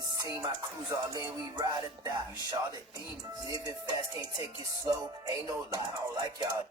the same. My cruise all in, we ride or die. Charlotte demons, living fast, can't take it slow. Ain't no lie, I don't like y'all.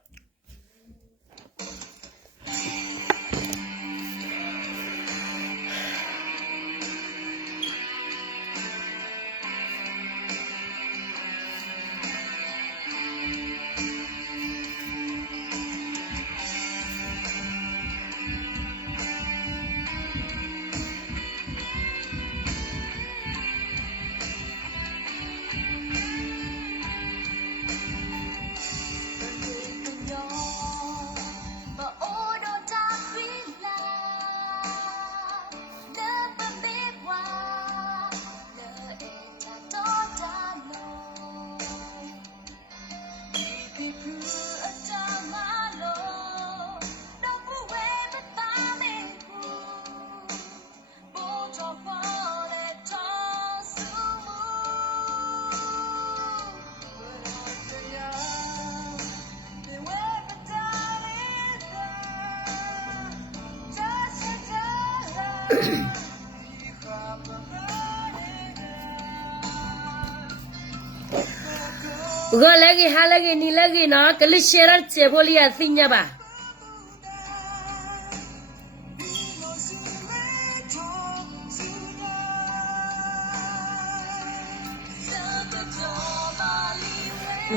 Go lagi hal lagi ni lagi na kalau share ceboli asingnya ba.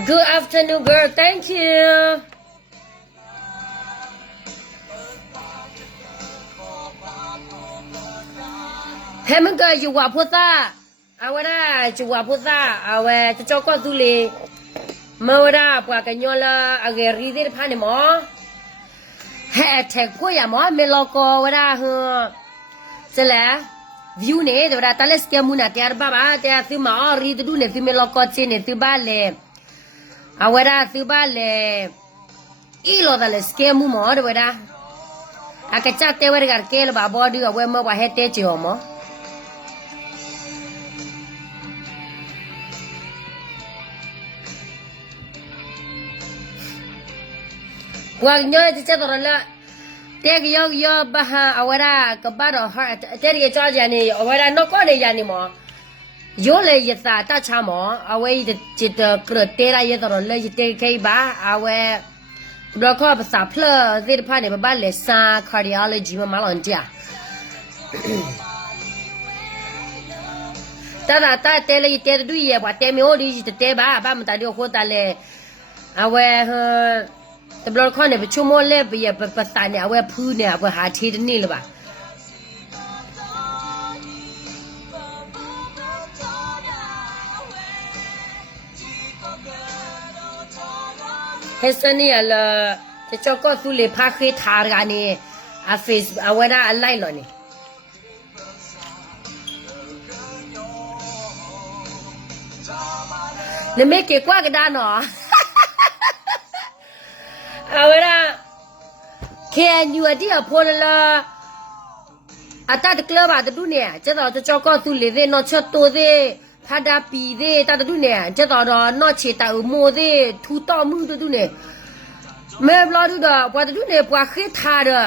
Good afternoon, girl. Thank you. Hemanga juga puta. Awara juga puta. Awe cocok tu le. Mawara apa kanyola agar rider pane mo. He tek ko ya mo meloko wara hu. Sela view ne wara tales ke muna tiar baba tiar tu ma rider du ne tu meloko chene tu bale. Awara tu bale. Ilo tales ke mu mo wara. Akacha te wara gar ke ba body awe mo ba hete che mo. Wang nyo di cakap orang teg yo bah awara kebar har teri charge ni awara no ko ni yani mo yo le yesa ta cha mo awe de chit kre tera ye tor le te kai ba awe do ko ba sa phle zit pha ni ba le sa cardiology ma lon tia ta te le te du ye ba te mi o di te ba ma ta di ko ta le aweแต่บล็อกคอนเนี่ยไปชั่วโมงเล็บไปอย่าไปประสานเนี่ยเอาไว้พื้นเนี่ยเอาไว้หาทีนี่หรือเปล่าเฮสนี่อะไรจะเจ้าก็สุเลพักให้ทาร์กันนี่อาเฟซเอาไว้ได้อะไรหรอนี่เนี่ยไม่เกี่ยวกับกันหรอAwara can you idea pola ata de club ata du ne che do cho ko tu le de no cho to de phada pi de ta du ne che do no che ta mo de thu to mu du ne me blo du da pa du ne pa khe tha de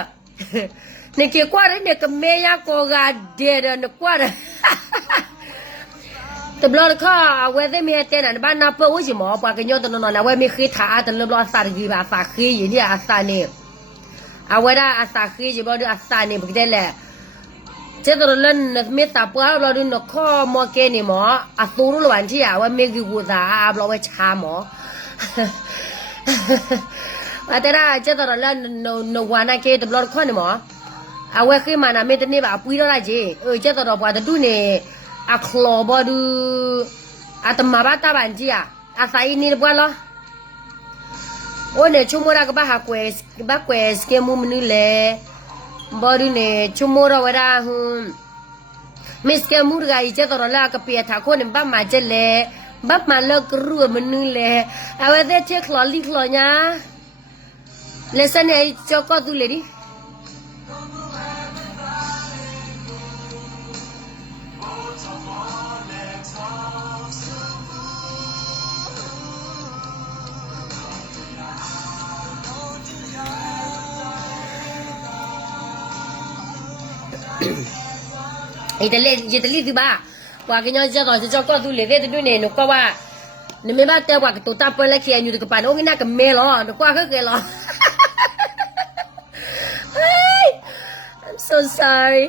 ne ke kwa de ne ke me ya ko ga de de ne kwa deแต่บล็อกค่ะเวทีมีเต้นบ้านนับเพื่อว่าจะหมอปากกันยอดตนนนะเวทีคือท่าแต่เริ่มรอสารกีบาสาคีอย่างนี้อาสานี่เอาไว้ได้อาสาคีจะบอกดูอาสานี่พวกเด็กแหละเจ้าตัวเล่นมีตาเปล่าเราดูนกข้อมอเกนี่หมออาสูรุหลวันที่ว่าไม่กี่กูตาเราไว้ชาหมอแต่ได้เจ้าตัวเล่นนกวานาเกแต่บล็อกข้อนี่หมอเอาไว้คือมันไม่ได้เนี่ยแบบปุ้ยเราได้จีเจ้าตัวเราพอจะดูเนี่ยอะคลอบดูอะตมาบ้าตาบันจีอะอะสายนี่บ้าล่ะโอ้เนี่ยชั่วโมงละก็บ้าหาเควสเกมุมนี่แหละบอดูเนี่ยชั่วโมงละเวลามิสเกมุร์กายเจ้าตัวละก็เปียถาคนเนี่ยบ้ามาเจเลยบ้ามาเลิกรู้มันนี่แหละเอาไว้เช็คลอลิคลอเนี่ยเลสันเนี่ยเจ้าก็ดูเลยดิItaly tu ba ว่ากันยังจะต่อจะก็ดูเลยดูเนี่ยหนูก็ว่านี่ไม่บ้าแต่ว่าตัวตาเปิดแล้วเขียนอยู่กับป่านโอ้ยน่ากับเมลหนูก็ว่าก็เกลอ I'm so sorry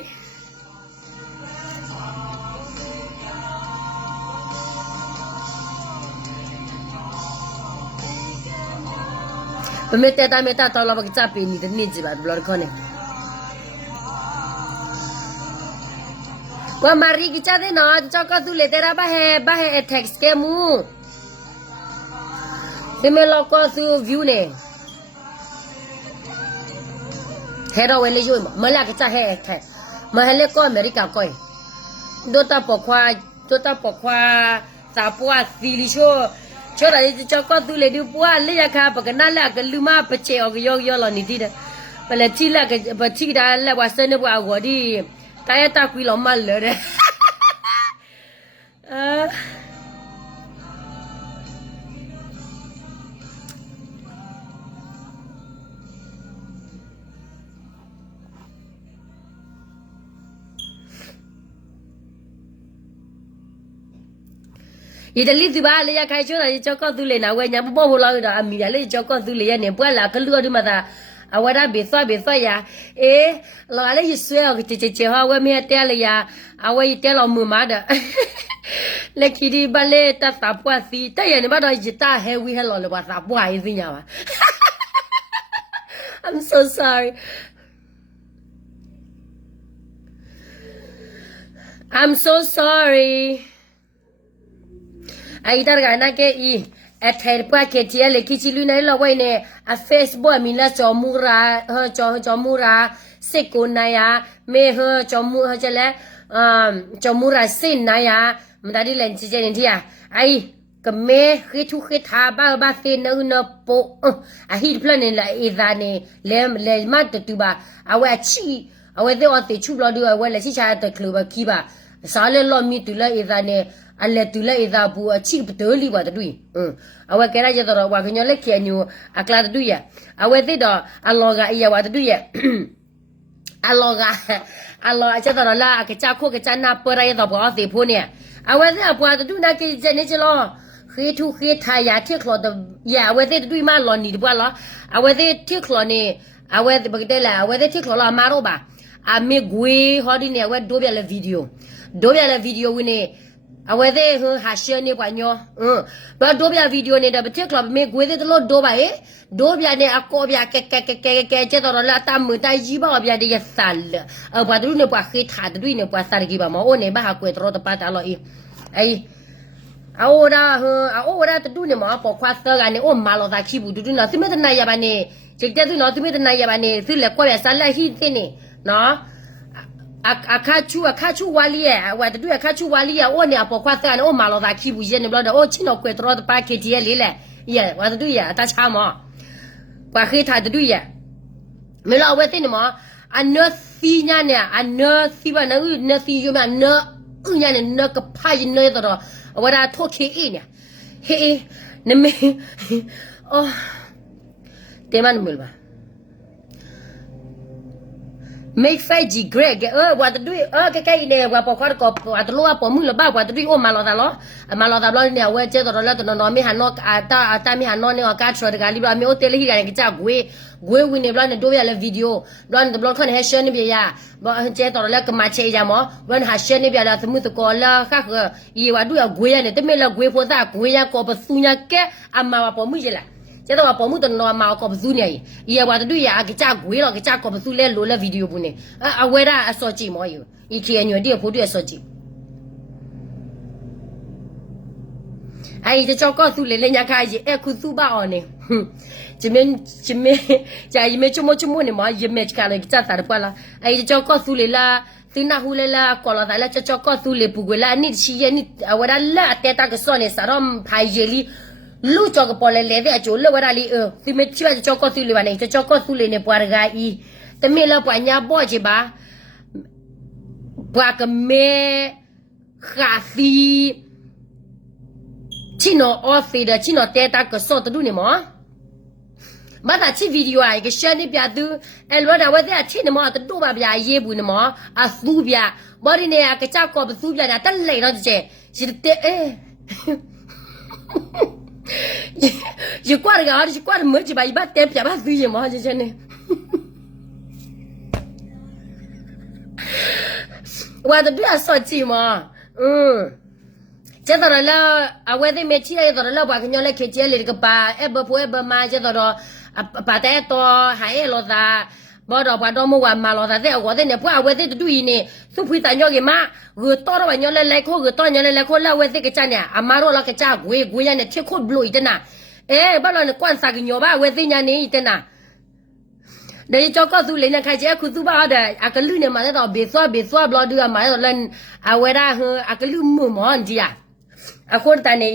ไม่แต่ตอนเราไปจับปีนี่แต่นี่จีบเราคนเนี่ยว่ามารีกิจาได้เนาะจะก็ดูเลยแต่เราบ้าเฮเท็กซ์แกมูที่ไม่เราก็ดูวิวเนี่ยเฮเราเวลิจูมาแล้วกิจาเฮแท็กมาเฮเล็กก็อเมริกาก็ดูตาปกว่าสาปัวซิลิโชช่วงนี้จะก็ดูเลยดูปัวเลี้ยค่ะปกตินั่นแหละก็ลืมมาไปเจอก็ย่อๆเรานี่ดีนะไปเลยที่แรกก็ไปที่ได้แล้วว่าเส้นเนี่ยว่าหัวดีตายตาคุยเรามาเลยเนี่ยอีเดลิสิบ้าเลยใครช่วยจะก็ดูเลยนะเว้ยยังไม่บอกเราเลยมีอะไรจะก็ดูเลยเนี่ยเพื่อนละก็เลือกดูมาตาเอาไว้ได้เบียดยาเราอะไรอยู่สวยก็เจ้าเว้ยไม่เตี้ยเลยยาเอาไว้เตี้ยเรามือมาเด้อเล็กที่บ้านเล่ตาสาบัวสีแต่ยังไม่ได้จิตตาเฮวิเฮลเลยว่าสาบัวอีสิเนี่ยว่ะ I'm so sorry I'm so sorry ai dar gana ke I ather pa ke tia le kichilu nai lo wai ne a Facebook mi la chomura sikko na ya me chomu chale chomura sin na ya mdadi len chi chen dia ai ke me khitu khitha ba sin no po a hit plan ne la ida ne le ma tu ba awe chi awe de o te chu lo du awe le chi cha te klu ba ki ba sa le lo mi tu la ida ne alle tu la ida bu a chi pto li ba tu awe ke ra je to wa khnyo le khe nyu a kla tu ya awe te do aloga iya wa tu ya aloga che to la ke cha kho ke cha na pa ra ye to ba se pho ne awe te a bwa tu na ke je ne che lo khi tu khi tha ya the klo to ya awe te tu ma lo ni bwa lo awe te the klo ni awe te ba de la awe te the klo la ma ro ba a me gwe ho di ne awe do bya le video wi ne awe de ha share ne kwa nyo ba do bya video ne da bte club me gwe de lo do ba do bya ne a ko bya ke che to la ta mu ta yi ba bya de ya sal ba du ne kwa khi tha du ne kwa sar gi ba ma o ne ba ha kwe to ta pa ta lo ai ahora tu ne ma po kwa sa ga ne o ma lo sa ki bu du na si me na ya ba ne che te tu no si me na ya ba ne si le kwa ya sa la hi ti ne no akachu wali wa tu akachu wali o ne apo kwa sa ne o ma lo sa ki bu ye ne blo da o chi no kwe to pa ke ti ye le le ye wa tu ya ta cha mo kwa khi tha tu ya me lo we ti ne mo ano si nya ne ano si ba na u ne si yo ma no u nya ne no ka pa yi ne to wa da tho ke e ne he ne me oh te man mul ba make fight ji greg wa tu ke ne wa po khar ko wa tu lo po mu lo ba wa tu o ma lo da lo ne wa che to la to no mi ha no ata mi ha no ne ka tro ga li ba mi o te le hi ga ne cha gwe wi ne bla ne do ya le video bla ne bla khon he share ne bi ya ba che to la ka ma che ja mo bla ha share ne bi la su mu to ko la kha ga yi wa du ya gwe ya ne te me la gwe pho sa gwe ya ko ba su nya ke ama wa po mu je la这个保姆的那嘛搞不住呢，也话的对呀，给家贵了，给家搞不住来录了 video 不呢？为了手机没有，一天原地不对手机。哎，这照告诉人家看去，哎，可苏巴哦呢，这边家里面这么呢嘛，也没看了，咋咋的不了？哎，这照告诉人啦。tu na hule la kola da la cho ko tu le pu la ni chi ye ni awara la te ta ke so ne saram phai je li lu cho ko pole le de cho le wara li ti me chi ba cho ko tu le ba ne cho ko tu le ne pwa ga I te me la pwa nya bo je ba pwa ke me kha fi chi no o fi da chi no te ta ke so tu ne mo ဘာသာချီဗီဒီယိုအိုင်ကရှာနေပြသူအဲလောဒါဝဲတဲ့ချီနမောတတူပါဗျာရေးဘူးနမောအသူဗျာဘော်ဒီနေကကြောက်ကောပသူဗျာတက်လေတော့ကျရတဲ့အဲရကွာရရကွာမချပါဘတ်တဲ့ပြပါသူရမောကျနေဝါတူအစောချီမောကျတော့လာအဝဲတဲ့မချီရတော့လာဘာကညောလဲခေချဲလေကပါအဘပွဲဘမကျတော့ပါတဲ့တော့ဟဲ့လောသာဘောတော့ဘာတော့မဝမာလောသာတဲ့ဝတဲ့နေပွားဝဲတဲ့တူရင်နေသူဖိတညောကမဂူတော့ရညောလဲလိုက်ခိုးဂူတော့ညောလဲလိုက်ခိုးလာဝဲတဲ့ကချညာအမာရောလကချဂွေဂွေရနေချက်ခိုးဘလို့တနာဘာလို့လဲကွန်စာကညောပါဝဲတဲ့ညာနေတနာဒါကြောင့်သူလည်းနေခိုင်ချဲခုသူပါတဲ့အကလူနေမှာတော့ဘေဆွာဘလော်ဒူမှာတော့လန်အဝဲရာဟအကလူမှုမွန်ဒီယာအခုတန်နေ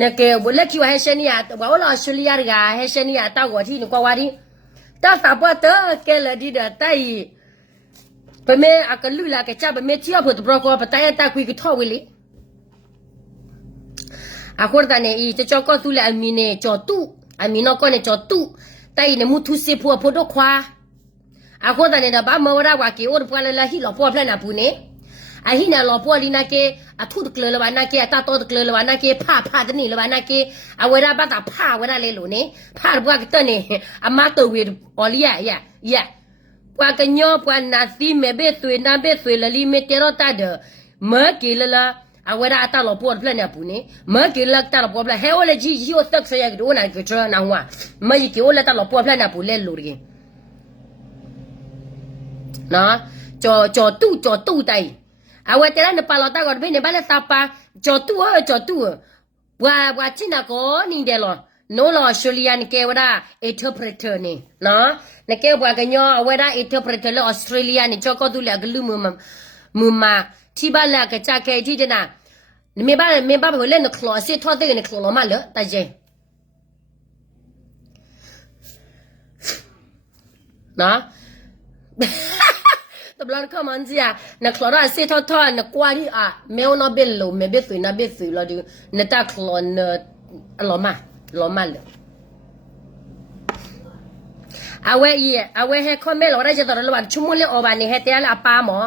နကေဘလက်ကျဟဲရှနီယာဘာဝလာရှလီယာကဟဲရှနီယာတောက်ဝတီကွာဝါဒီတာသဘတ်ကဲလဒီဒတိုင်ပမေအကလူလာကချပမေချီဖို့ဘရကောပတိုင်တာခွေကထောဝီလီအခုတန်နေတချောကသူလည်းအမီနေချောတူအမီနောကနဲ့ချောတူတိုင်နေမှုသူစေဖို့ဖို့တော့ခွာအခုတန်နေတာဘာမဝရဝါကီအိုပွာလလာဟီလောပွာဖလနာပူနေအဟိနာလောပွာလီနာကေအထုကလလဝနာကေအတတော်ကလလဝနာကေဖတနီလဝနာကေအဝရဘတာဖဝရလေလို့နေဖဘွားကတနေအမတော်ဝေအော်လီယာပွာကညောပွာနာစီမေဘေဆွေနာဘေဆွေလလီမေတေရတာဒမကေလလာအဝရအတလောပွာဖလနာပူနေမကေလတာလောပွာဖလဟဲဝလေကြီးယိုတက်ဆရကဒိုနာကချနာဝမယီကေဝလတာလောပွာဖလနာပူလေလို့ရင်နော်ကြောတူတိုင်အဝဲတဲနေပါလာတာကဘယ်နေပါလဲတာပါကြောတူဘွာချင်နာကိုနင်းတယ်လို့နိုးလို့ရှူလီယန်ကေဝဒါ interpreter နေနော်နကေဘွာကညောအဝဲဒါ interpreter လို့ Australia နေကြောက်တူလေဂလူမမာတီပါလာကချကေတီတနာမေဘာဘလဲနခလောစီထောတဲ့နခလောမလတကြဲနော်ตบลานเข้ามันสิอ่ะนักคลอร์เซทอนักกว่าที่อ่ะแมวน่ะเบลโลแม่เบสวยน่ะเบสวยแล้วดินักตาคลอนลอมาเลยเอาไว้ให้คอมเมนต์เราได้จะตลอดชั่วโมงเลยออกมานี่ให้เตะละป้าหมอ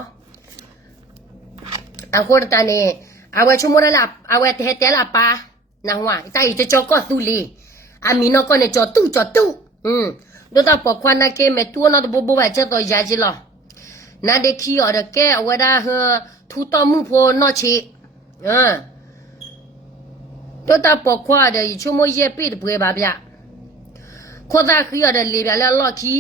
เอาคนตานี่เอาไว้ชั่วโมงละเอาไว้ให้เตะละป้านะหัวตาอีจะจอก็ตุลีอามีนก็เนี่ยจอตู้ดูตาปอกควันนะเกมตัวน่ะบ่ว่าจะต่อยาจิล่ะนาเด็กขี้ออกแก่เวลาทุตมุพอนอชีตัวตาปอกควาเดี๋ยวชั่วโมงเย็บปิดเปลือยบาบยาคนตาขี้ออกเดี๋ยวเลี้ยแล้วลอขี้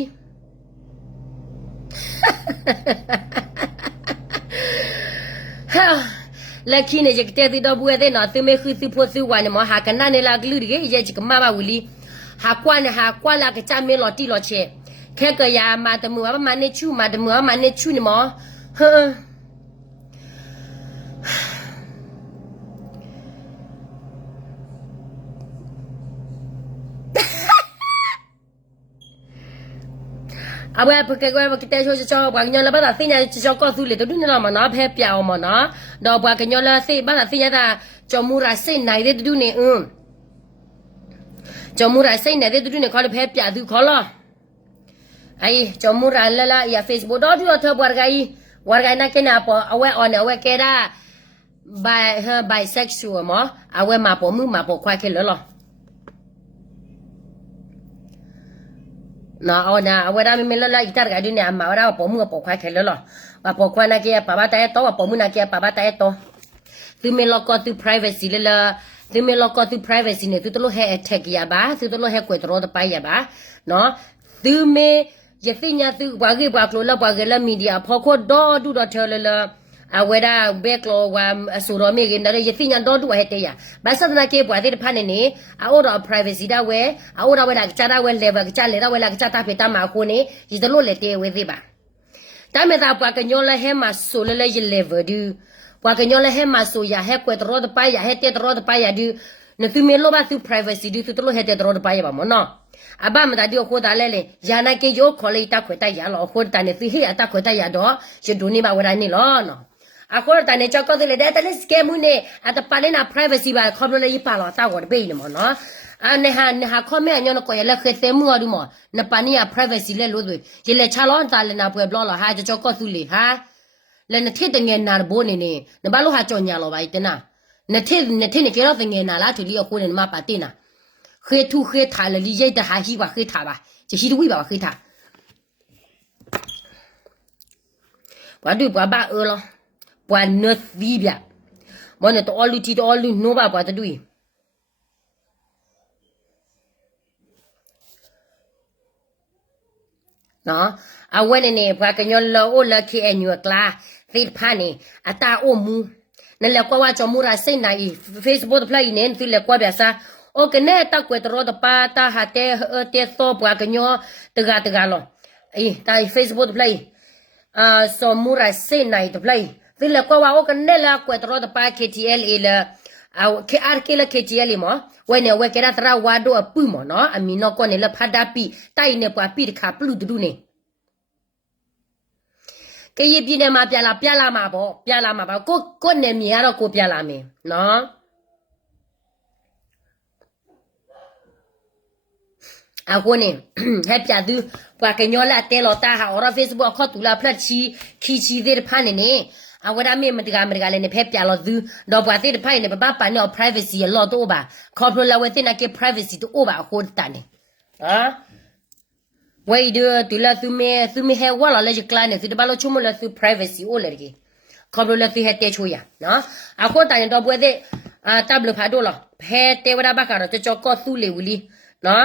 แล้วขี้เนี่ยจะเตะติดบัวได้หน่อยตัวไม่คือสิพูดสิวันเนี่ยมอหากันนั่นในลากลือดิเกยจะกับมาบ้าวุลีหากว่าละก็จะไม่หลอดที่หลอดเชแค่ก็ยามาแต่มือว่ามันเนี่ยชูมาแต่มือว่ามันเนี่ยชูนี่หมอเอาไว้พวกแกก็ว่าคิดแต่ช่วยจะว่ากันยอละบ้านสิ่งนี้จะก็สู้เลยตัวนี้เรามาเนาะแพ้เปียวมาเนาะดอกว่ากันยอละสิ่งบ้านสิ่งนี้ถ้าจมูกไรสิ่งไหนได้ดูเนี่ยจมูกไรสิ่งไหนได้ดูเนี่ยเขาเลยแพ้เปียดูเขาล่ะไอ้จมูกไรละอย่า Facebook ดอดูเธอว่าไงนักแค่ไหนพอเอาไว้อ่อนเอาไว้แค่ได้bisexual มั้งเอาไว้มาพอมือมาพอควายแค่แล้วหรอนะเอานะเอาไว้ได้ไม่ละอีกท่านก็ดูเนี่ยมาว่าเราพอมือพอควายแค่แล้วหรอว่าพอควายนักแค่ป้าบ้าแต่โตว่าพอมือนักแค่ป้าบ้าแต่โตตัวไม่ล็อกก็ตัว privacy เลยละตัวไม่ล็อกก็ตัว privacy เนี่ยตัวต้องให้ attack อย่าบ้าตัวต้องให้กดรอดไปอย่าบ้าเนาะตัวไม่ยสิ่งนี้ตัวว่ากี่ว่าโคลละว่ากี่ละมีเดียพอโคดดูดอเธอเลยละเอาไว้ได้เบกโลว่าสุรมีกินได้ยสิ่งนี้ดูให้เตียบางสิ่งนั้นเก็บไว้ที่พันนี้เอาเรา privacy ได้เว้เอาเราเวลาจะได้เวลาเวลาจะเลยได้เวลาจะตาพิตามาคนนี้จะรู้เลยเตียเว้ที่บ้าแต่เมื่อตาปากกันย้อนเลยให้มาสูเลยเลยเลเวดูปากกันย้อนเลยให้มาสูอย่าให้กดรอดไปอย่าให้เตียรอดไปอย่าดูเนี่ยตัวเมลโลบ้าตัว privacy ดูตัวให้เตียรอดไปอย่าบ้ามันเนาะอาบ้ามันได้ดีโคตรอะไรเลยยานาเกยโยขอเลยตาขวดตายาหล่อโคตรแต่เนี่ยสิเฮียตาขวดตายาดอจะดูนี่มาวันนี้หรอเนาะอาโคตรแต่เนี่ยเจ้าก็เลยได้แต่เนี่ยสเกมุเนี่ยอาจจะปาเลน่า privacy บ้าคอมเลยยี่ป่าหล่อตาหัวเบย์เนี่ยมันเนาะ neha comment nyo no ko yele khese mu adu mo na pani a privacy le lo dwe yele chalon ta le na pwe blo lo ha jo ko su le ha le na thit de nge na bo ne ne na ba lo ha jo nya lo ba ite na na thit ne ke ro de nge na la thu li ko ne ma pa tin na khe thu khe tha le li ye da ha hi ba khe tha ba je hi du wi ba khe tha ba du ba ba lo ba ne vi bia mo ne to all ti to all no ba ba du no a wene ne ba ka nyo lo o la ki enyu kla fit pani ata o mu ne le kwa wa cho mu ra sai na I Facebook play ne ti le kwa bia sa o ke ne ta kwe tro da pa ta ha te so ba ka nyo tega lo ta Facebook play so mu ra sai na I to play ti le kwa wa o ke ne la kwe tro da pa KTL ile a ke ar ke la KTL mo wene we ke ra tra wa do a pu mo no a mi no ko ne la phada pi tai ne pa pi kha plu du ne ke yi pi ne ma pya la ma ba ko ne mi ya ro ko pya la me no a ko ne he pya du pa ke nyo la te lo ta ha ora Facebook kho tu la plat chi de pha ne a wada me matiga le ne phe pya lo du do bwa te de phai ne ba pa no privacy a lot to ba corporate la we te na ke privacy to ba ho ta ne ha wai de tu la tu me he wa la je kla ne tu de ba lo chumo la tu privacy o le ke corporate la tu he te chu ya no a ko ta ne do bwe te a tab lo pha do lo phe te wada ba ka ro cho ko tu le wi li no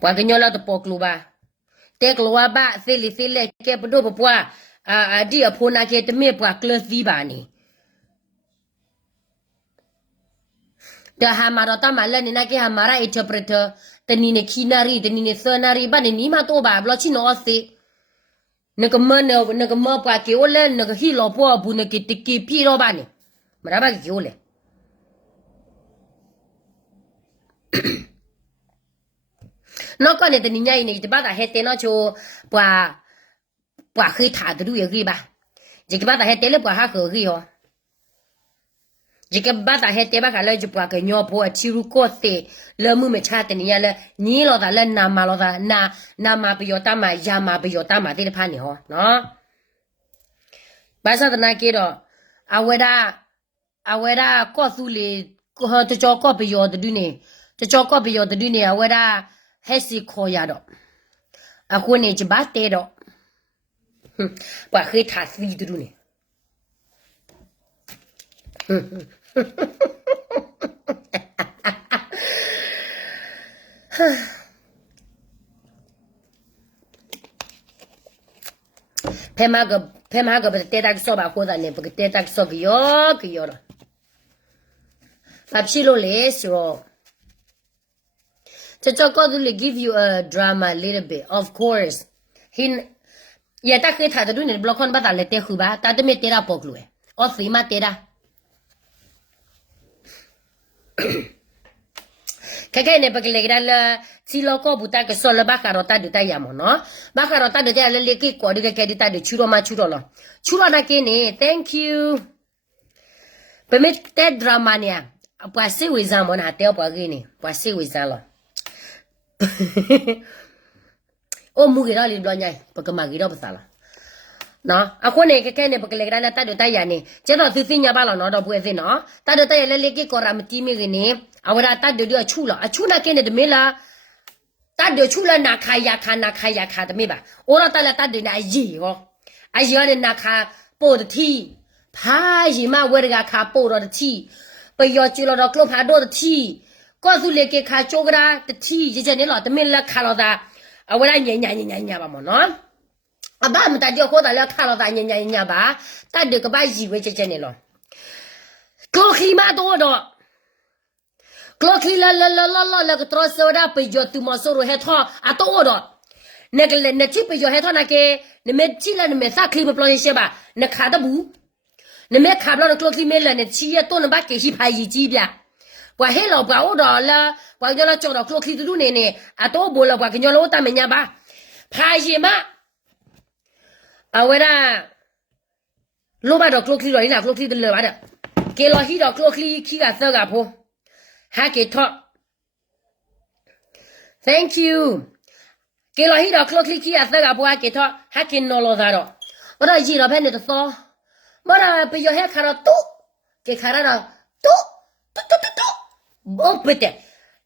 bwa ke nyo la to po klu ba te klu wa ba se le ke po do po bwa di a phona ke te me bwa close vi ba ni da ha ma ro ta ma le ni na ke ha ma ra interpreter te ni ne kinari te ni ne sonari ba ni ma to ba blo chi no se ne ko ma bwa ke o le ne ko hi lo po bu ne ke te ke pi ro ba ni ma ra ba ke o le no ko ne te ni nya ni te ba da he te no cho bwa khi tha du ye gi ba je ke ba da he te le bwa ha ko gi ho je ke ba da he te ba ka le je bwa ke nyo po a chi ru ko te le mu me cha te ni ya le ni lo da le na ma lo da na ma bi yo ta ma ya ma bi yo ta ma te le pha ni ho no ba sa da na ke do a we da ko su le ko ha to cho ko bi yo de du ne to cho ko bi yo de du ne a we da he si ko ya do a ko ne je ba te do ba khi tha si du ne pe ma ga ba te da so ba ko da ne ba te da so bi yo lo fa phi lo le so to ko du le give you a drama a little bit of course ya ta khi tha da du ne block on ba da le te khu ba ta te me te ra po klu e o si ma te ra kake ne bakle grala si lo ko buta ke so le bakarota de ta yamo no bakarota de ja le ke ko de ke de ta de churo lo churo na ke ne thank you permit that drama ne pa se we za mo na te pa ke ne pa se we za lo o mu ge ra le lo nyai pa ka ma ge ra pa sa la no a ko ne ke ne bakle grala ta de ta ya ne je do si nya ba lo no do bwe si no ta de ta ya le ke ko ra mti mi ge ne awara ta de a chu na ke ne de me la ta de chu la na kha ya kha de me ba ora ta la ta de na yi ho a yi ne na kha po de ti pha yi ma we ga kha po ro de ti pe yo chu lo do klo pha do de ti ko su le ke kha cho gra de ti je je ne lo de me la kha lo da awara nya ba mo no a ba ma ta de ko da la kha lo da nya ba ta de ka ba yi we je ne lo ko khi ma do Clocky la que trozo da pe yo tu mo soro he tho a to do ne chi pe yo he tho na ke ne me chi la ne me sa kli pe plo she ba ne kha da bu ne me kha blo clocky me la ne chi ye to ne ba ke hi phai yi ji bia wa he lo ba o do la wa yo la cho do clocky tu ne a to bo la wa ke yo lo ta me nya ba phai yi ma a we da lo ba do clocky ro ni na clocky de le ba da ke lo hi do clocky ki ga sa ga pho ha ke tho thank you ke lo hi do clock click ya sa ga bua ke tho ha ke no lo da do ora ji do phe ne to so mo ra pe yo he kha do tu ke kha ra do tu tu bo pe te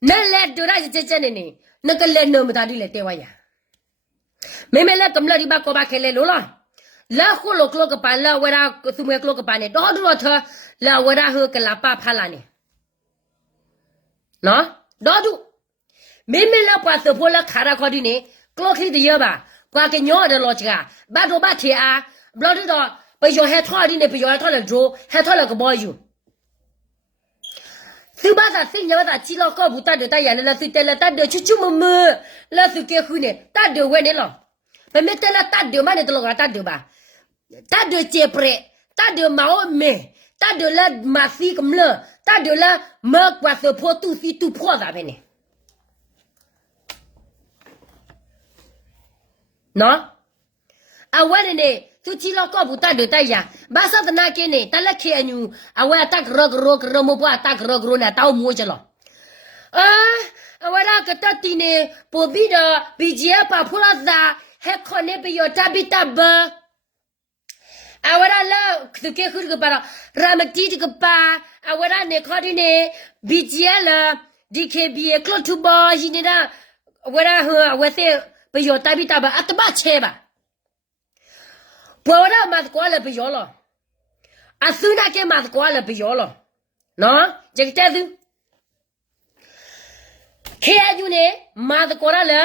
na le do ra je je ne ne na ke le no ma da di le te wa ya me me le kam la di ba ko ba ke le lo la la khu lo clock pa la wa ra su me clock pa ne do do tho la wa ra hu ke la pa pha la ne no do du me me la pa so pho la kha ra kho di ne clock li de ya ba kwa ke nyo de lo cha ba do ba the a blo do do pe yo he tho di ne pe yo he tho le dro he tho le ko bo yu su ba sa sin ya ba sa chi lo ko bu ta de ta ya ne la su te la ta de chu chu mu mu la su ke khu ne ta de we ne lo pe me te la ta de ma ne to lo ga ta de ba ta de che pre ta de ma o me ta de la ma si kum le ta de la ma kwa so pho tu si tu pho da be ne no a we ne tu chi lo ko bu ta de ta ya ba sa ta na ke ne ta la ke anyu a we ta gro gro gro mo ba ta gro gro na ta o mo je lo a we ra ka ta ti ne po bi da bi je pa phu la za he kho ne bi yo ta bi ta ba awara la ke khur ke para ramati ke pa awara ne khodi ne bgl dkb clot to ba yini da awara hu awase pe yo ta bi ta ba atba che ba pora ma ko la pe yo lo asuna ke ma ko la pe yo lo no je te du ke aju ne ma ko la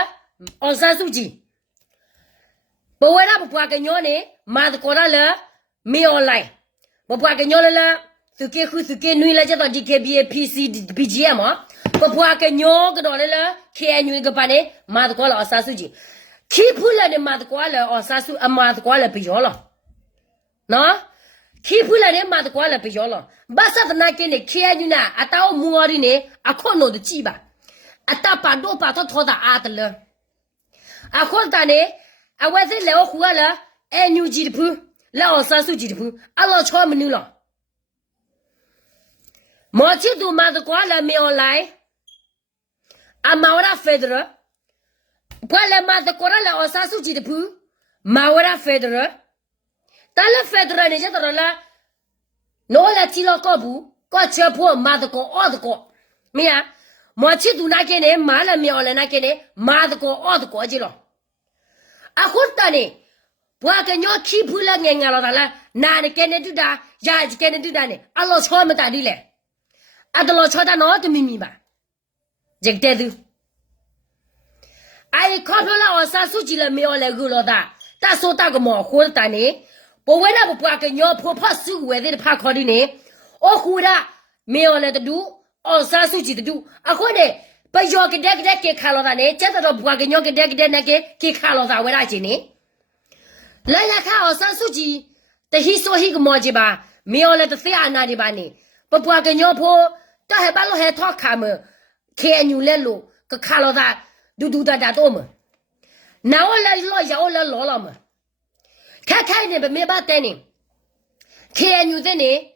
osa su ji pora pa ke nyo ne ma ko la me online bo bwa ke nyola la su ke khu su ke nui la ja to dkb pc bgm bo bwa ke nyo ko do la ke nyu ke pa ne ma ko la asa su ji ki phu la ne ma ko la asa su ma ko la bi yo lo no ki phu la ne ma ko la bi yo lo ba sa na ke ne ke nyu na ata o mu ori ne a kho no de ji ba ata pa do pa to tho da a de le a kho ta ne a we se le o khu la e nyu ji de phu la o sa su ji de pu a lo cho menu lo mo chi tu ma de kwa la me online a ma ora federal kwa la ma de kwa la o sa su ji de pu ma ora federal ta la federal ne ja to la no la chi lo ko bu ko che phu ma de ko o de ko me ya mo chi tu na ke ne ma la me online na ke ne ma de ko o de ko ji lo a khu ta ne bwa ke nyo ki phu la nge nga lo da la na ne ke ne tu da ya ji ke ne tu da ne a lo cho ma ta di le a de lo cho da no de mi mi ba je te du ai ko pho la o sa su ji le me o le gu lo da ta so ta ko mo khu ta ne bo we na bo bwa ke nyo pho pha su we de pha kho di ne o khu da me o le de du o sa su ji de du a kho ne ba yo ke de ke kha lo da ne che ta do bwa ke nyo ke de na ke kha lo da we da ji ne来来看哦，三书记，但he说he个么子吧，没有来的谁啊那的吧呢？不个鸟婆，但还把路还讨看么？看牛来路，个看了他嘟嘟哒哒多么？那我来老要我来老了么？看呢不没把带呢，看牛在呢，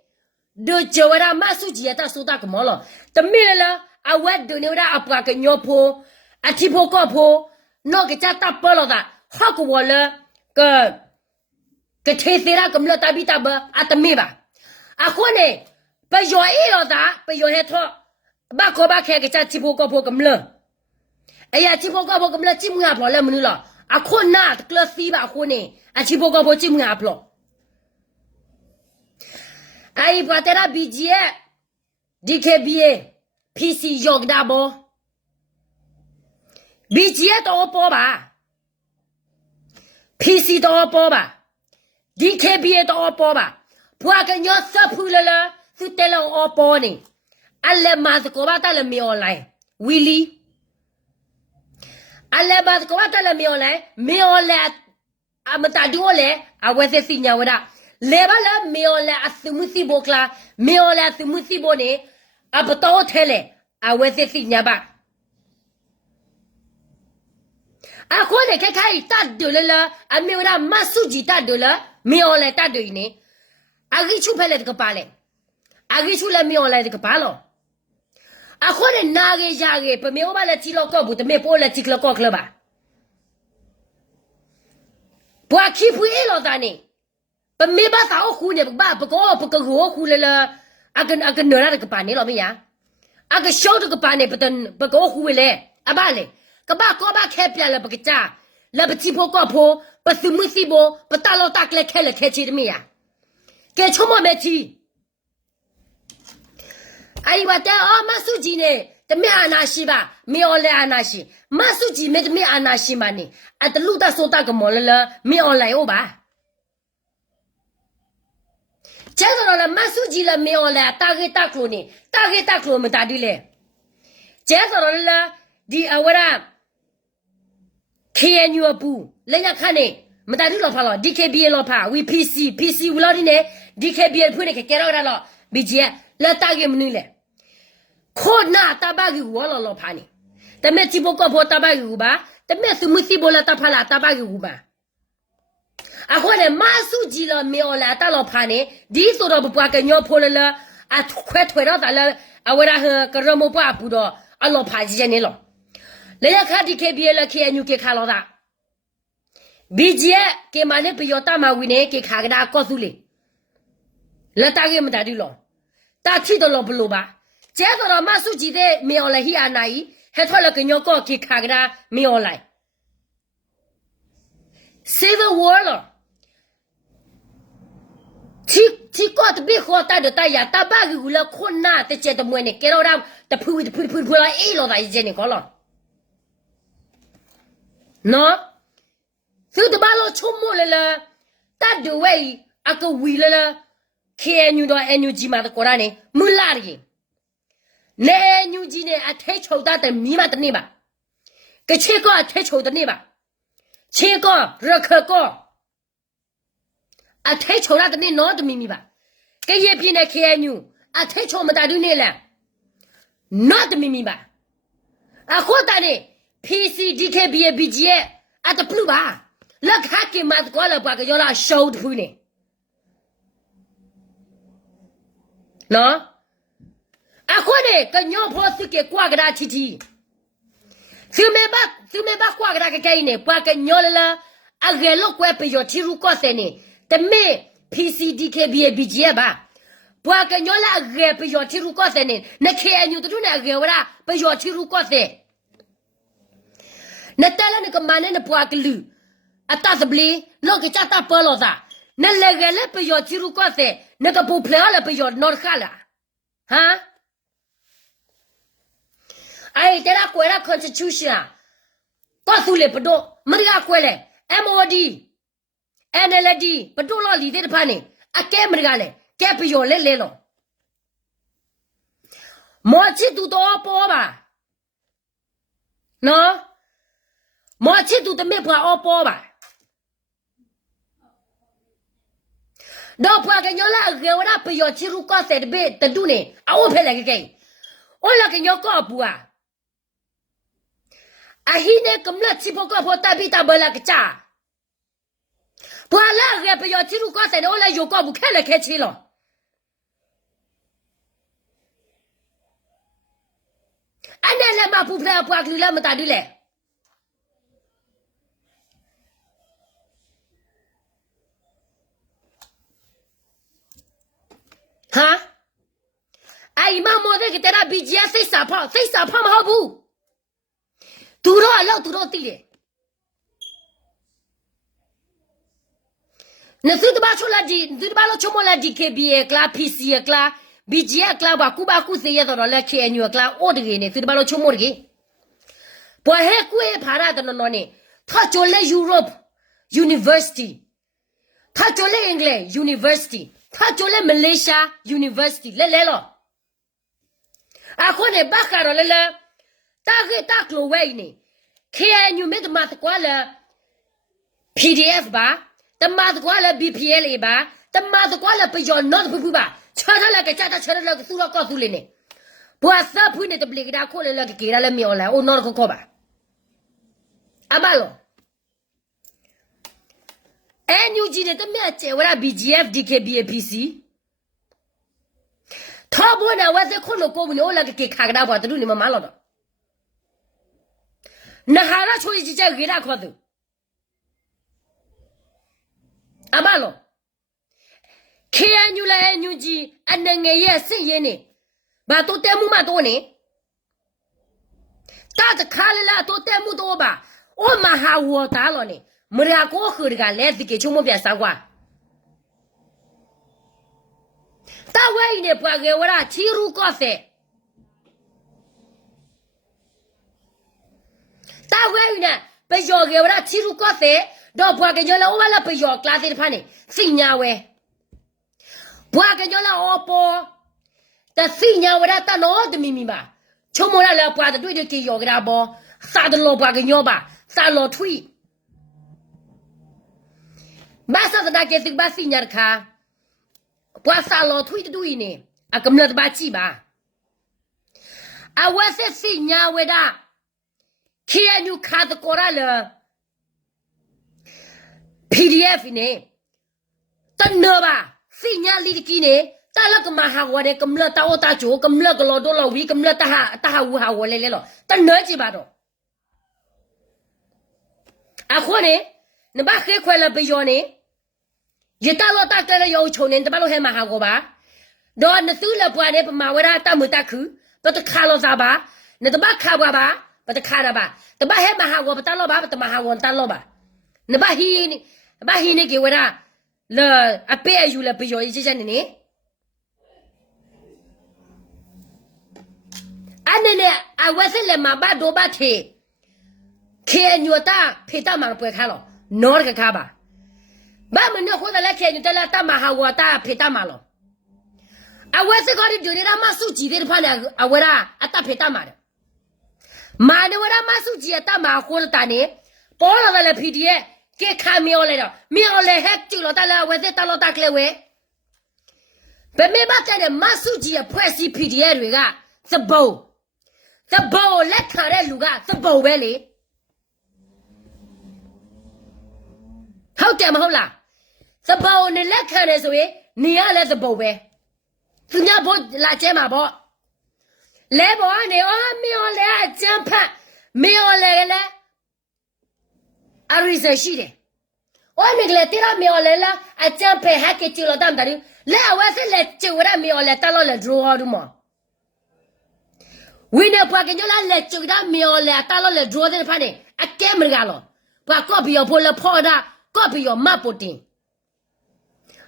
都叫我那马书记他说他个么了？但没了啊，我都牛的啊不个鸟婆，啊提婆高婆，那个家打包了的，好个我了。个贴谁啦？咁了打比打不啊？得没吧？啊，可呢？不要一了哒，不要还拖，把可把开个家鸡婆高婆咁了。哎呀，鸡婆高婆咁了，鸡母鸭婆了么了？啊，可那个死吧可呢？啊，鸡婆高婆鸡母鸭婆。哎，把这啦比姐，DKBA PC 用的不？比姐多包吧？ PC 多包吧 ，DKBA 多包吧，不然个鸟啥铺了了，是得了我包呢。俺来马子过把打了没有来，威力。俺来马子过把打了没有来，没有来，俺们打电话来，俺我在新疆我的，来吧了没有来，俺什么事不啦？没有来什么事不呢？俺不到台来，俺我在新疆吧。 啊，可能开打掉了啦，啊没有啦，马书记打掉了，没有来打掉呢。啊，给出牌来这个巴嘞，啊给出来没有来这个巴了。အခုနဲ့နားရရပမေဘာလက်တီလောက်ကောဘူးတမေပေါ်လက်တီလောက်ကောကလပါဘွာခိဖွေးလောတာနေပမေဘာသာအခုနေဘာပကောပကရောခုလေလာအကန်နရကပါနေလောမယာအကရှောတကပါနေပတန်ပကောခုလေအဘာလေကဘာကောဘာခဲပြလပကကြလပတိဖို့ကောဖို့ပစုမစီဘောပတလောတက်လက်ခဲလက်ခဲချီတမယာကဲချုံမမဲချီအိဝတဲအော်မဆုကြီးနေတမေအာနာရှိပါမေအော်လဲအာနာရှိမဆုကြီးမေတမေအာနာရှိမနေအတလူတဆိုတာကမော်လမေအော်လိုက်ဩပါကျဲတော့လေမဆုကြီးလေမေအော်လဲတာဂေတာကလိုနေတာဂေတာကလိုမတာဒီလေကျဲတော့လေဒီအဝရKNU ပူလက်ရခါနေမတာဒီလောဖာလော DKBA လောဖာ PC ဝလာဒီနေ DKBA ဖွင့်နေကဲတော့ရလော BG လက်တာဂေမနီလေခေါ်နာတဘာဂီဝလောလောဖာနေတမဲချီဘကောဖောတဘာဂီကူပါတမဲစုမစီဘောလာတဖလာတဘာဂီကူပါအခုနဲ့မဆုကြီးလောမေော်လာတလောဖာနေဒီဆိုတော့ဘပွားကညောဖိုလလာအခွဲထွေတော့တလာအဝရဟကရမောပွားပူတော့အလောဖာကြီးနေလောလေရခါဒီ KBA လ KNU ကေခါလောတာ BG ကေမနေပယောတမဝီနေကေခါကဒါကောစုလေလက်တာကေမတာဒီလောတာချီတော့လောဘလို့ပါကျဲတော့မဆုကြည့်တဲ့မေော်လဟီအာနိုင်ဟဲထော်လကညောကောကေခါကဒါမေော်လိုက် Save the world တီကောတဘေခေါ်တာတဲ့ရတဘာကူလခွန်နာတဲ့ကျတဲ့မွေးနေကေရောရမ်တဖူလာအေးလောတာဂျနေကောလောနော်သူတဘာလို့ချုံမို့လေတတ်ဒဝဲအကဝီလေ KNU တော့ NUG မှာတကောရနေမူလာရီနေ NUG နဲ့အထဲချုပ်တာတဲ့မိမတနေပါကချေကောအထဲချုပ်တဲ့နေပါချေကောရခကောအထဲချုပ်တာတဲ့နေနော်တမီမိပါကဲရပြင်းတဲ့ KNU အထဲချုပ်မတာတူနေလားနော်တမီမိပါအခုတည်း PC DKBA BG အတပလူပါလက်ခကေမတ်ကောလာပါကရောလာရှောက်တဖူးနေနော်အခုနေကညောဖို့စကေကွာကဒါချီတီသူမေဘကွာကဒါကကဲနေပွားကညောလာအဂဲလောက်ကွဲပေရတီရူကောစနေတမေ PC DKBA BG ပါပွားကညောလာအဂဲပေရတီရူကောစနေနခေအညူတူနေအဂဲဝရပေရတီရူကောစနတလနကမနနပွားကလူအတသဘလီလောကချတာပေါ်လို့သာနလေဂလေပယောချီရူကောတဲ့နကပူဖလာလပယောနော်ခလာဟာအိုင်တရာကွယ်ရာ constitution ကောသူလေပဒိုမရယာကွယ်လေ MOD NLD ပဒိုလော်လီတဲ့တဖာနေအကဲမရကလေကဲပယောလေလေလောမောချီတူတော့ပေါ်ပါနော်မောချစ်သူတမေပွားအော်ပေါ်ပါတော့ပွားကညောလာဂေဝရပယောချီရူကောဆက်ဘေတဒုနေအော်ဖဲလေကဲအော်လာကညောကောပူအာအဟိနေကမလချီဖို့ကောဖို့တပိတဘလာကချာပွာလာဂေပယောချီရူကောဆက်အော်လာယောကောဘူးခဲလေခဲချီလောအနေနဲ့မပူဖလာပွားကလူလာမတာဒီလေဟာအိမ်မမောတဲ့ကတရာဘီဂျီစိတ်စာဖောက်မဟုတ်ဘူးသူတော့အလောက်သူတော့သိတယ်နစုတဘာချလာဒီဒီဘာလို့ချမလာဒီ KBA ကလာ PC ကလာ BG ကလာဘာကူဘာကူစေရတော့လက် KNU ကလာအိုဒဂီနေသူတဘာလို့ချမရကြီးပွားဟဲကွေးဖာရတဲ့နော်နေထာချိုလေ Europe University ထာချိုလေ English Universityထာချိုလေ Malaysia University လဲလောအခုနေဘာခါရလဲတာဂေတာကလိုဝဲနေ KNU မေတ္တမတ်ကွာလဲ PDF ပါတမတ်ကွာလဲ BPL ပါတမတ်ကွာလဲပယော not ဘူးပါချာရလကချာတာချာရလကသူရကောသူလေနေဘွာစဖွနေတပလီကဒါခိုလေလကကေရလဲမြော်လဲအို not ခေါ်ပါအမလောNUG နဲ့တမက်ကျဲဝရ BGF DKBA PC 他不呢，我在看到过不呢，我那个给看个大包，这都你们买了的。那还那出去就给他看的，阿妈了。看牛来牛鸡，俺那个也是也呢，把都带木嘛多呢。大着看了啦，都带木多吧，我妈还我打了呢，没俩过后的个来自给全部别傻瓜。大外呢，不给我啦，提入高塞。大外呢，不要给我啦，提入高塞，到不给你了，我啦不要，拉塞的盘呢，新年喂。不给你了，我包，但新年我啦打哪的秘密吧？全部啦了，不的对着给要给他包，啥的老不给你吧，啥老腿。马上是那给这个把新年的卡。不啥老腿的对呢，啊，根本就把鸡吧，啊，我是新年为的，看你看的过来了 ，PDF 呢，真的吧，新年里的给呢，打了个马哈我的，根本打我打脚，根本个老多老威，根本打哈乌哈我来了，真的几把的，啊，我呢，那把很快了不要呢。一打了打个了要求呢，这把路还马哈过吧？然后那走了不呢，不马为了打没打去，把它卡了啥吧？那这把卡过吧？把它卡了吧？这把还马哈过不打了吧？把它马哈过打了吧？那把黑呢？把黑呢给我啦，了啊别有了不要一直讲的呢？啊那呢啊我是来马把多把铁，看牛打配打马不会看了，拿了个卡吧？把门的或者来看你在那打马哈我打陪打马了，啊我是搞的就你那马手机的盘呢，啊我啦啊打陪打马的，马的我那马手机打马或者打呢，包了来陪的，给看苗来了，苗来还就了打了，我在打了打开喂，别没把咱的马手机破西陪的那个，是包来看的路个是包呗哩。好点嘛好啦，这包你来看的时候，你要来这包呗，新加坡拿钱嘛包，来包你哦没有来讲判，没有来个嘞，啊瑞生气的，我那个来对了没有来了，啊讲判还给救了当的，来我是来救了没有来打了来抓的嘛，为了不给你来救了没有来打了来抓的判的，啊干没干了，不搞不要跑了跑的。搞不要马不定，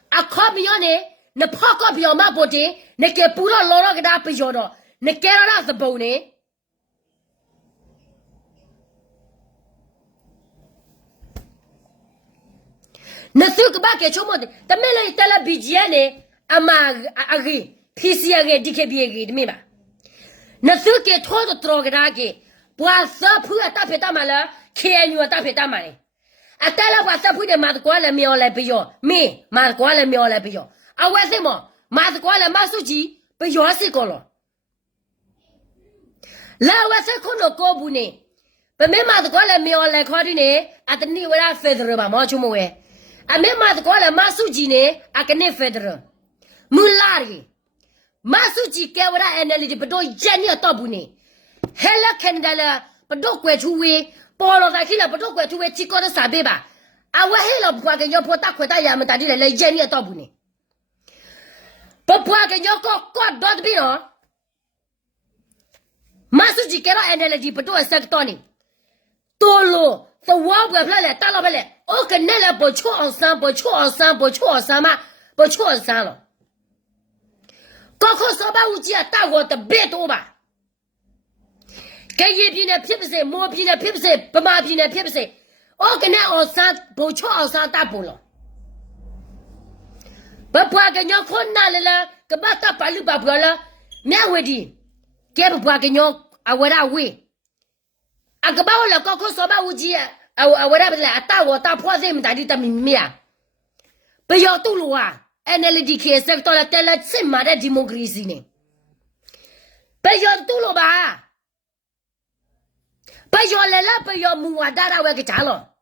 啊，搞不要呢？那跑搞不要马不定，那给不了老了给他不要的，那给了那是包呢？那时候个把给全部的，但没了带了笔记呢，阿妈阿个 PC 阿个 DKB 个的明白？那时候给拖着拖给他给，不按啥铺啊打牌打嘛了，看你打牌打嘛嘞。啊，带了把这铺的马子过来苗来不要，没马子过来苗来不要。啊，为什么马子过来马手机不要谁个了？来我才看到高部呢，不没马子过来苗来看的呢，啊，等你为啥飞的吧？毛就么喂？啊，没马子过来马手机呢，啊，跟你飞的了，没拉的，马手机给我那那里不到一年到不呢，还来看到了不到关注喂。包了咱去了，不多怪就会提高的3倍吧？啊，我黑了不管跟要破大块大衙门打的来1年到不呢？不跟要搞到的病哦，马手机给了俺那里不多3个到呢，多了这我不来打了不来，我跟那来不错上嘛，不错上了，高考385级打我的别多吧？给一批呢，偏不是；毛批呢，偏不是；不毛批呢，偏不是。我跟那二三不错，二三打不了。不给你看哪里了？个把打把六把不了，免问题。给不给你啊？我那会啊，个把我了高考385级啊，我那不来打我打破这么大的大秘密啊！不要堵路啊！哎，那里的开始到了带了这么的 democracy 呢？不要堵路吧！不要来了，不要木啊！打我给炸了。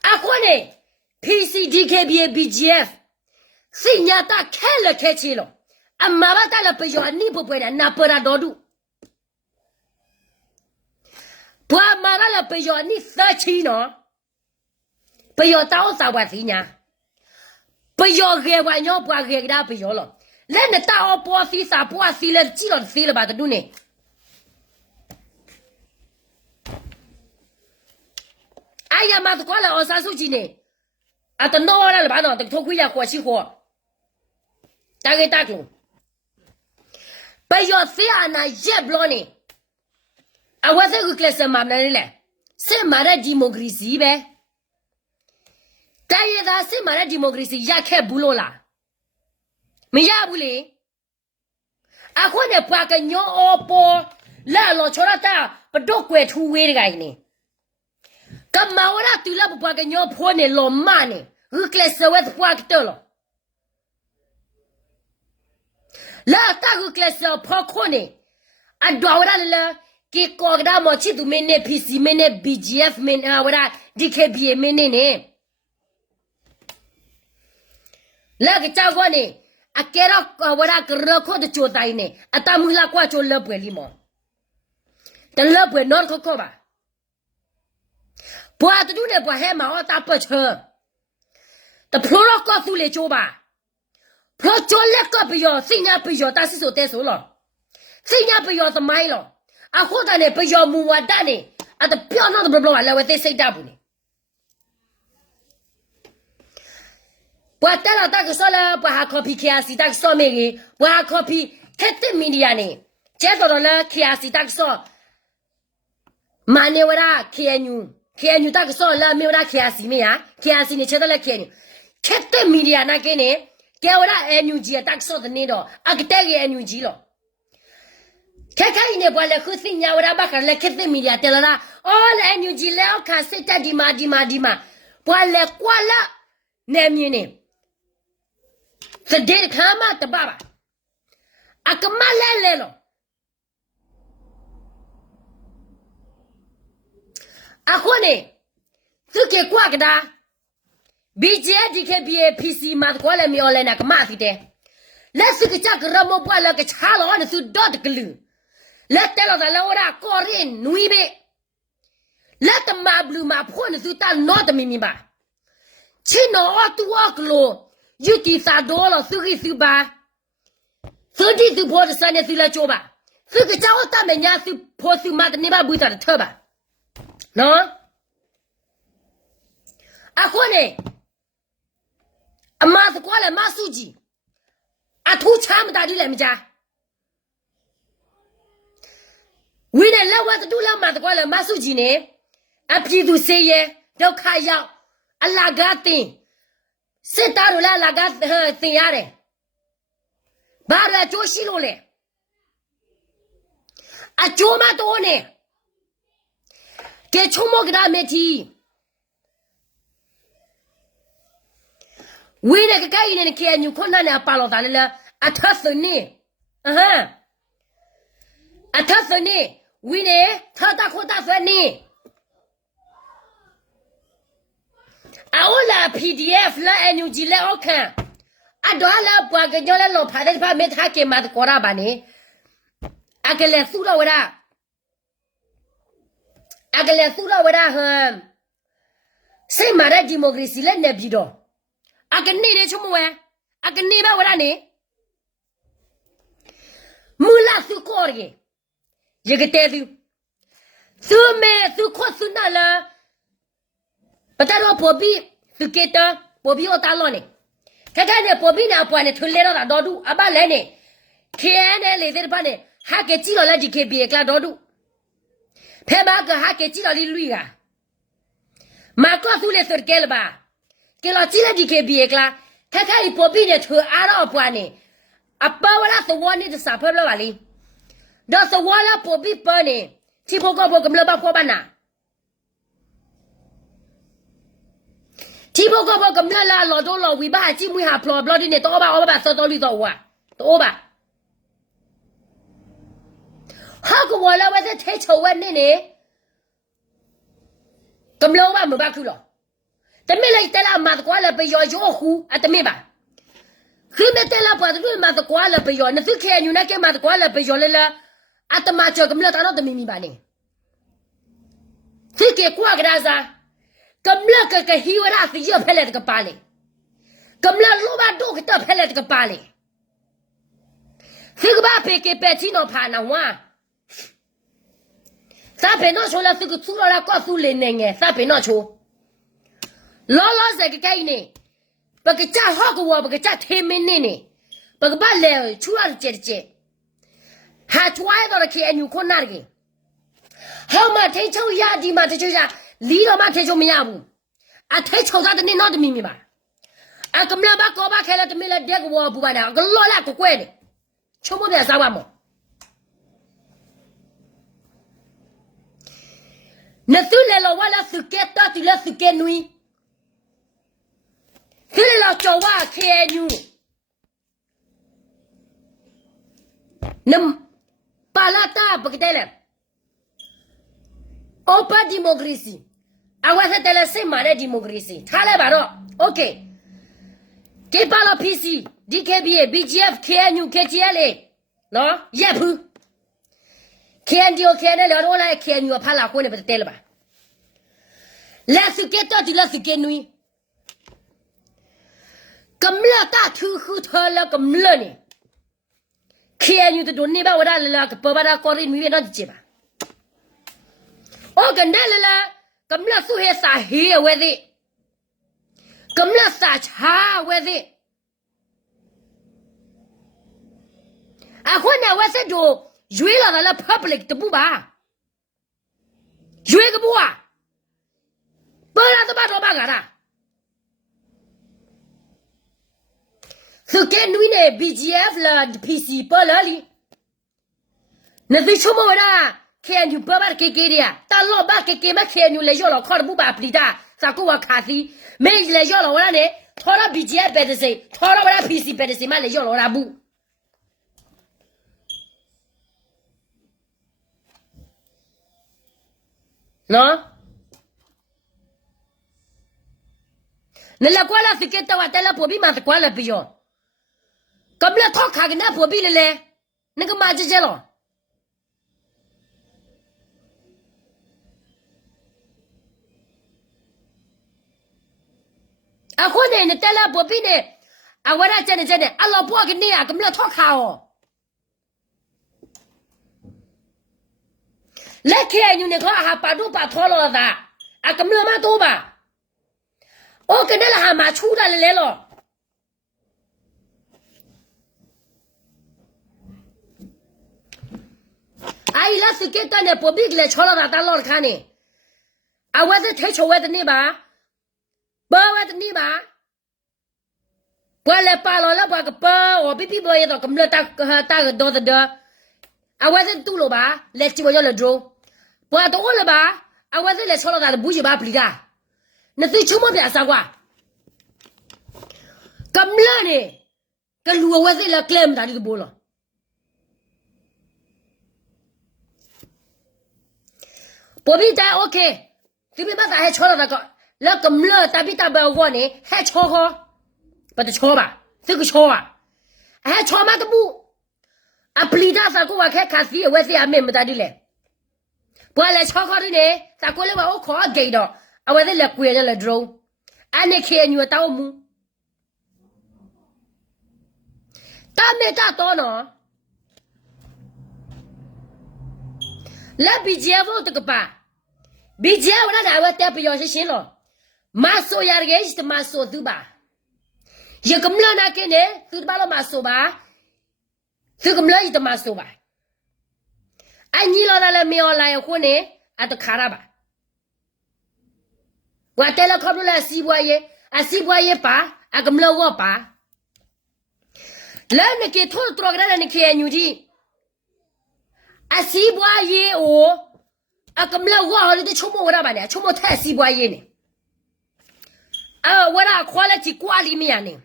啊，我呢 ，PCDKB BGF，新年打开了开起了， Amabata la peyo ni popera na pera dodu. Pua mara la peyo ni sachi no. Peyo tao sa wa sinya. Peyo ge wa nyo pua ge da peyo lo. Le ne tao po si sa po si le chi lo si le ba du ne. Aya ma kwa la o sa su ji ne. A to no la ba no de to kwi ya kwa chi ho. Ta ge ta tu. Peyo si ana ye blo ni. A wa se ku kle se ma na le. Se ma ra democracy be. Ta ye da se ma ra democracy ya khe bu lo la. မရဘူးလေအခုနဲ့ပါကညောအပေါ်လာလောချောရတာပဒုတ်ကွယ်ထူဝေးတကိုင်းနေကမောရတူလာပါကညောဖိုးနေလောမနေရကလစဝတ်ဖွာကတလောလာတာရကလစဖောခွနေအဒဝရလကေကောကဒါမချီတူမင်းနေ PC မင်းနေ BGF မင်းအဝရ DKBA မင်းနေလာကကြောက်ခွနေအကဲတော့ဝရကရခိုတချိုတိုင်းနေအတမူလာကွာချိုလပွဲလီမောတလပွဲနော်ခေါ်ပါဘွာတူနေဘွာဟဲမောတာပတ်ချတဖလိုကောသူလေချိုပါဖလိုချိုလက်ကပယောစညာပယောတာစီဆိုတဲ့ဆိုလောစညာပယောသမိုင်းလောအခုတည်းပယောမူဝတ်တနေအတပြောနော်ဘလဘလလာဝသိစိတ်တဘူးနေBuat tak tak kesolah, buat kopi kiasi tak kesol meri, buat kopi ketik media ni. Cakap orang kiasi tak kesol. Mana orang kianyu tak kesol lah, mana orang kiasi me ya, kiasi ni cakap lah kianyu. Ketik media nak ni, kau orang energy tak kesol ni do, agak tak energy lo. Kakak ini buat le khususnya orang bakar le ketik media telah all energy le kasih tak dima. Buat le kuala nemnya ni. Sedih kama tebaba. Akmala lelo. Aku ni, suke kuat dah. BJ DKBA PC mat kuala mi oleh nak mat kita. Lesu kecak ramu buala kecalo ane sudut kelu. Letelo dalam orang korin nuibe. Let mablu mapun sutan not mimi ba. Cino otu oklo. Yuti sa dola sugi suba. Sudi su po sa ne su la choba. Sugi chao ta me nya su po su ma ne ba bu ta de ba. No? Ako ne. Ama su kwa le ma su ji. A tu cha ma da di le mi ja. Wi ne la wa tu la ma su kwa le ma su ji ne. A pi tu se ye. Dau kha yao. A la ga tin.စစ်သားတို့လာကတင်ရတယ်ဘာရအကျိုးရှိလို့လဲအကျိုးမတော်နဲ့ကဲချုံမကဒါမေတီဝိရကကိုင်းနေကေညူခွန်နာပါလို့တာလေအထသနေအထသနေဝိနေထတာခွတာသနေAola PDF la NUG la okan. Adola bwa ganyola lo phade pha me tha ke mat kora ba ne. Agale su lo wada. Agale su lo wada han. Sai mara democracy la ne bi do. Agane ne chumo we. Agane ba wada ne. Mula su korge. Yegete du. Su me su kho su na la. Pataro pobi suketa pobi otalo ne kaka ne pobi na apwa ne thule ro da dodu aba le ne khene le de ba ne ha ke chi lo la di ke bi kla dodu phe ba ka ha ke chi lo li lui ga ma ko su le sir ke ba ke lo chi la di ke bi kla kaka i pobi ne thu a ro apwa ne apa wala so wo ne de sa phe lo ba li do so wo la pobi pa ne chi po ko po kam lo ba ko ba na Tibo ko bo kam la lo do lo wi ba chi mu ha plo blo di ne to ba so to li to wa to ba ha ko wa la wa se the chou wa ne ne kam lo ba mo ba khu lo te me lai ta la ma ko la pe yo yo hu a te me ba khi mẹ tên là bỏ tôi mà tôi quá là bây giờ nó cứ khen như này cái mà tôi quá là bây giờ là à tao mà chờ cầm lơ tao nó tao mình bà này khi kia qua cái ra ra cầm lơ cái hiu ra thì giờ phải là cái bà này cầm lơ lúc mà đâu cái tao phải là cái bà này khi cái bà phải cái bé chỉ nó phá nào hoa sao phải nó cho là cái chú nó là có chú lên này sao phải nó cho lo ra cái này bà cái cha họ của bà cái cha thêm mình nè bà cái bà leo chú ăn chết hà chú ai đó là khi anh yêu con nào cái họ mà thấy cháu ya đi mà thấy cháu ya lý đó mà thấy cháu mình abu à thấy cháu ra nên nó thì mình mà à cầm lên bà có bà khai là thì mình là đẹp của bà nào cái lo là của quên này cháu muốn để sao mà nếu thứ này làว่าแล้วสึกแก่ต่อที่แล้วสึกแก่นุยthứ này là choว่าแค่อยู่นำปาลาตาปกติแล้วโอปาดิโมคราซีอาว่าแต่ละเสมาเรดิโมคราซีท่าเลยบ่าโอเคเก็บปาลาพีซีดีเคบีบีจีเอฟเคยูเคจีเอลเนาะเย็บเคเอ็นดีโอเคเนี่ยแล้วอะไรเคยูพาลาคนเนี่ยไปเตะเลยบ่าแล้วสึกแก่ต่อที่แล้วสึกแก่นุยกำลังตาถือคือเธอแล้วกำลังนี่เขียนอยู่ตัวนี้บ้าว่าได้เลยละกับปะบ้าได้ก็รีบมีเรื่องนั้นจีบโอ้กันได้เลยละกำลังสู้เหตุสาเหตุเว้ยกำลังสาชาเว้ยอ่ะคนเนี่ยว่าจะดูยุ่ยละละ public ตัวบุบ้ายุ่ยกับบัวเปิดละตัวบ้าตัวบ้ากันนะคือแกนุ้ยเนี่ย BGF ละ PC เปิดละลินั่นคือชั่วโมงละแค่อยู่เปิดบ้านเก๋ๆเนี่ยตลอดบ้านเก๋ๆมาแค่อยู่เลยย่อเราขอบุบาปลีตาสักกูว่าขาซีไม่เลยย่อเราว่าเนี่ยทอระ BGF เป็นสิทอระว่า PC เป็นสิมาเลยย่อเราละบุเนาะนั่นแหละกว่าละสิเกตว่าแต่ละพวกพี่มาตะกว่าละไปย่อกำลังทอกขากันนะพวกพี่เลยนั่นก็มาเจ๊หรออะคนเนี่ยแต่ละพวกพี่เนี่ยเอาว่าได้เจ๊เนี่ยอะเราพวกกันเนี่ยกำลังทอกขาอ๋อและแค่อยู่เนี่ยเขาหาปลาดูปลาทอรอดาอะกำลังมาตัวบ่าโอ้กันนั่นละหามาชูได้เลยหรอไอ้ละสิเกตเนี่ยพวกพี่เลยชอลาตลอดค่ะเนี่ยเอาไว้จะเทชไว้ตรงนี้บ่าเบอร์ไว้ตรงนี้บ่าพอเลยปลาลอยแล้วบ่าก็เบอร์โอ้พี่บ่อยต่อกำลังตาก็โดนเด้อเอาไว้จะตู้โลบ่าเล็กจิ๋วย่อเลยดูพอตัวเลยบ่าเอาไว้จะเลยชอลาตบุญบ่าปลีกานั่นคือชั่วโมงเดียวสักว่ากำลังเนี่ยก็รู้ว่าจะเลยเคลมได้ที่บุญหรอพอพี่ตาโอเคที่พี่มาตาให้ชอแล้วก็แล้วกำลังตาพี่ตาเบลว่าเนี่ยให้ชอเขาปะจะชอป่ะซึ่งก็ชออ่ะให้ชอมาตัวบุอัปลีดาสักกูว่าแค่คาซีเอาไว้สิอาเมนมาตาดิเลยพอเลยชอเขาที่เนี่ยสักกูเลยว่าโอ้ขอเกยดอกเอาไว้เลยคุยกันเลยดรูอันนี้เคยอยู่ตัวมูตาไม่ตาตัวเนาะแล้วบีเจฟตัวกับป้าบีเจฟนั่นเอาไว้แต่ไปยอมเสียหรอมาโซยาร์เกย์จะมาโซดูบ้ายังกำลังนักเนี่ยคือบ้าเรามาโซบ้าคือกำลังจะมาโซบ้าอันนี้เราได้ไม่เอาอะไรคนเนี่ยอันตัวขาราบ้าว่าแต่ละคนดูแลสีบัวเย่อาสีบัวเย่ป้าอากำลังว่าป้าแล้วนี่คือทุกตรอกนั้นนี่คืออยู่ที่อาสีบัวเย่โออากำลังว่าเขาจะชั่วโมงอะไรบ้างเนี่ยชั่วโมงแท้สีบัวเย่เนี่ยว่าเราควาลิตี้กว่าลิมีอย่างนี้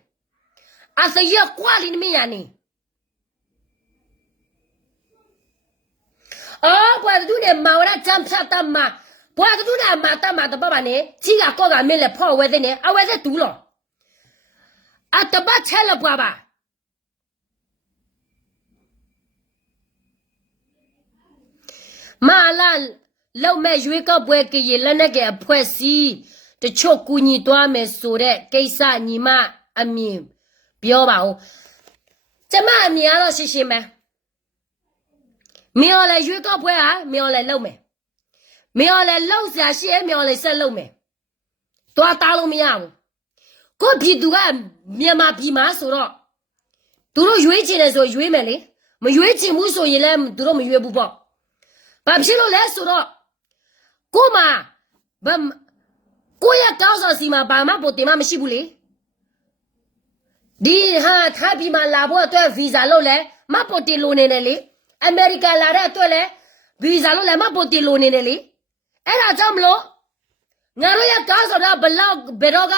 อาศัยกว่าลิมีอย่างนี้พอดูเนี่ยมาว่าจำพระตามมาพอดูเนี่ยมาตามมาตัวบ้านเนี่ยที่ก็ก็ไม่เลยพ่อไว้เนี่ยเอาไว้จะดูหรอตบ้าเช่ละบ้า马拉老妹约个不给伊了那个破西，这巧姑娘多没说的，给啥你妈阿米不要吧哦，这妈你了谢谢没？没有来约个不啊，没有来老妹，没有来老下些，没有来生老妹，多大了没有？个皮都个面嘛皮嘛说了，都了约进来说约没嘞，没约进无所谓嘞，都了没约不报。把皮肉来说了，过嘛，把过也搞上是嘛，爸妈不对嘛没洗不嘞？你哈他比嘛拉不对 visa 路来，嘛不对路呢嘞，America 拉的对嘞 ，visa 路来嘛不对路呢嘞，哎那怎么了？我罗也搞上了不老不老个，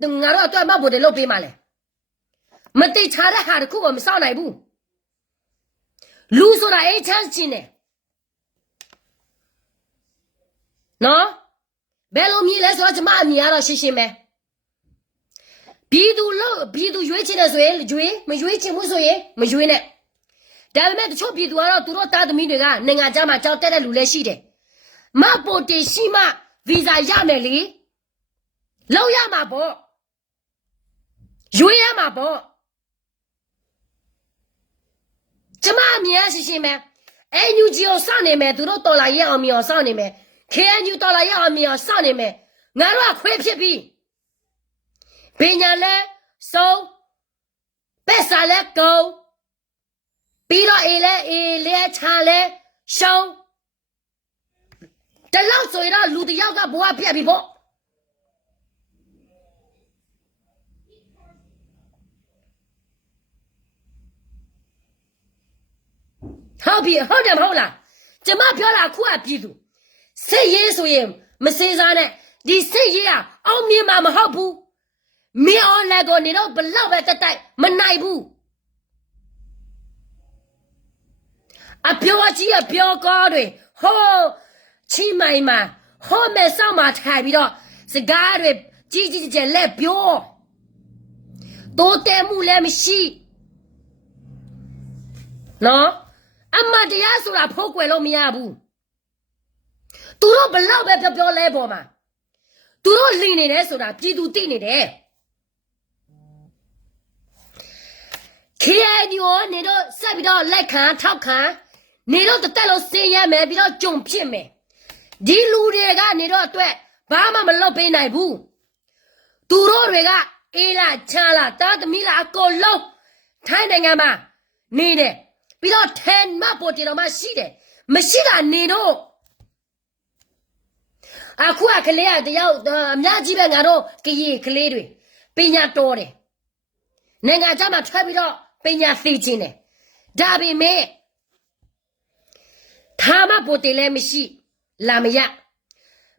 我罗对嘛不对路比嘛嘞，没对差的哈的苦我们上来不？路说了一千斤呢。喏，白老米来说这嘛你了谢谢没？比度约起来说约没约起没说耶没约呢，但是没得比度啊，多少大的米对个，人家家嘛找带来路来洗的，嘛不得洗嘛，为啥也没理？老也嘛不，约也嘛不，这嘛米谢谢没？哎，你只要上来没，多少到了也要米要上来没？看你到了要米要上来没？俺罗快撇皮，别人来收，别啥来搞，别到来长来收，这老嘴了路的要个不啊撇皮不？好比好点好了，这么漂亮苦啊皮度。谁也说也没谁啥呢？你谁也啊？奥米妈妈好不？没有那个你都不老白的带没哪一步啊？标记啊标高的，好起码嘛，好没上马差不多是干的，几来标，多带木来没洗，喏，俺妈这样说了破怪了没啊不？都都不老白标来不嘛？都都领你来说了，皮都对你的。看你哦，你都啥比较来看好看，你都带了谁也没比较中品没？你路的个你都对，爸妈们老背哪步？都都这个一啦、强啦、打的米啦、高老，太那个嘛？你的比较太嘛不知道嘛洗的，没洗的你都。啊，苦啊，可怜啊！要面基本俺都给伊可怜的，被人家多的，人家怎么穿不着被人家费劲的，这边没，他们不对来没洗，拉没呀，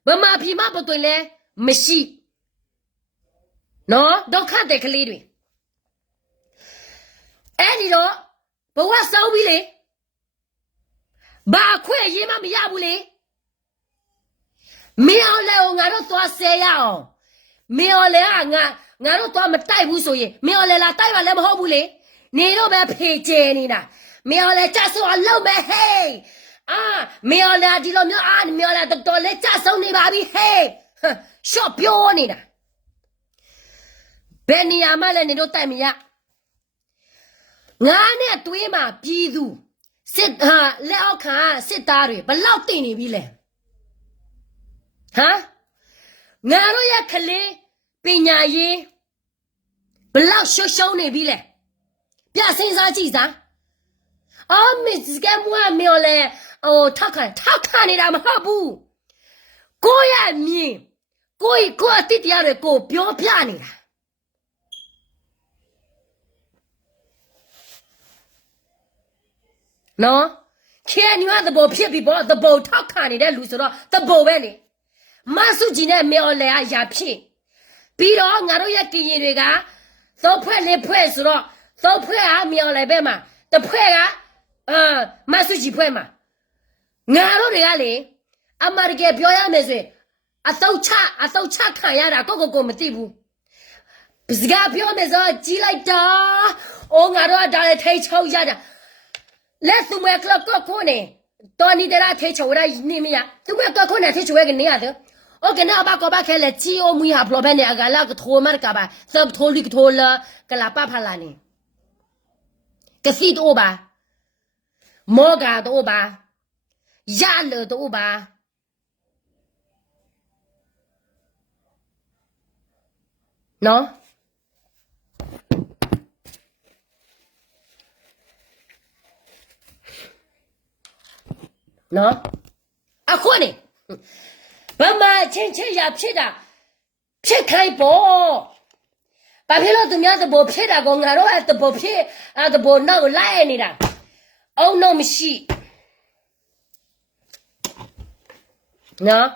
我马皮嘛不对来没洗，喏，都看得可怜的，哎，你说不我手里嘞，把块也嘛没压不嘞。没有来，我都多谁呀？哦，没有来啊，我都多没带无所谓，没有来啦，带完来么好不嘞？你都没陪着你呢，没有来加手啊，老没嘿啊，没有来的了没有啊，没有来的多来加手你爸比嘿，哼，小彪你呢？别你呀，买来你都带没呀？俺呢对嘛，比如是啊，来看是大的，不老对你比嘞。哈，俺罗也可怜，被伢爷不老小那边嘞，别身上记啥？哦，没自个摸没有嘞，哦，他看你那么好不？过呀面，过弟弟的过表骗你啦。喏，看你娃子包皮皮包，都包他看你的路上了，都包完了。马苏今天没有来啊，鸦片，比如俺都也给人那个，早派来派是了，早派啊没有来呗嘛，都派啊，马苏几派嘛，俺都那个嘞，俺妈的给表演没说，啊早茶看呀的，个没对不？不是个表演没说进来的，哦俺都打来太吵一下的，来什么个呢？多你的那退出来你们呀，都没多可能退出来个你呀的。我跟那把搞把开了，只有没下老板娘个那个拖嘛的干吧，这拖里个拖了，个喇叭怕烂呢，个谁都吧，毛干都吧，压了都吧，喏。နော်အခုနေဘာမှချင်းချင်းရဖြစ်တာဖြစ်ခိုင်းပေါ့ဘာဖြစ်လို့သူများတဘောဖြစ်တာကောငါတို့အဲ့တဘောဖြစ်အဲ့တဘောနောက်လိုက်နေတာအောင်တော့မရှိနော်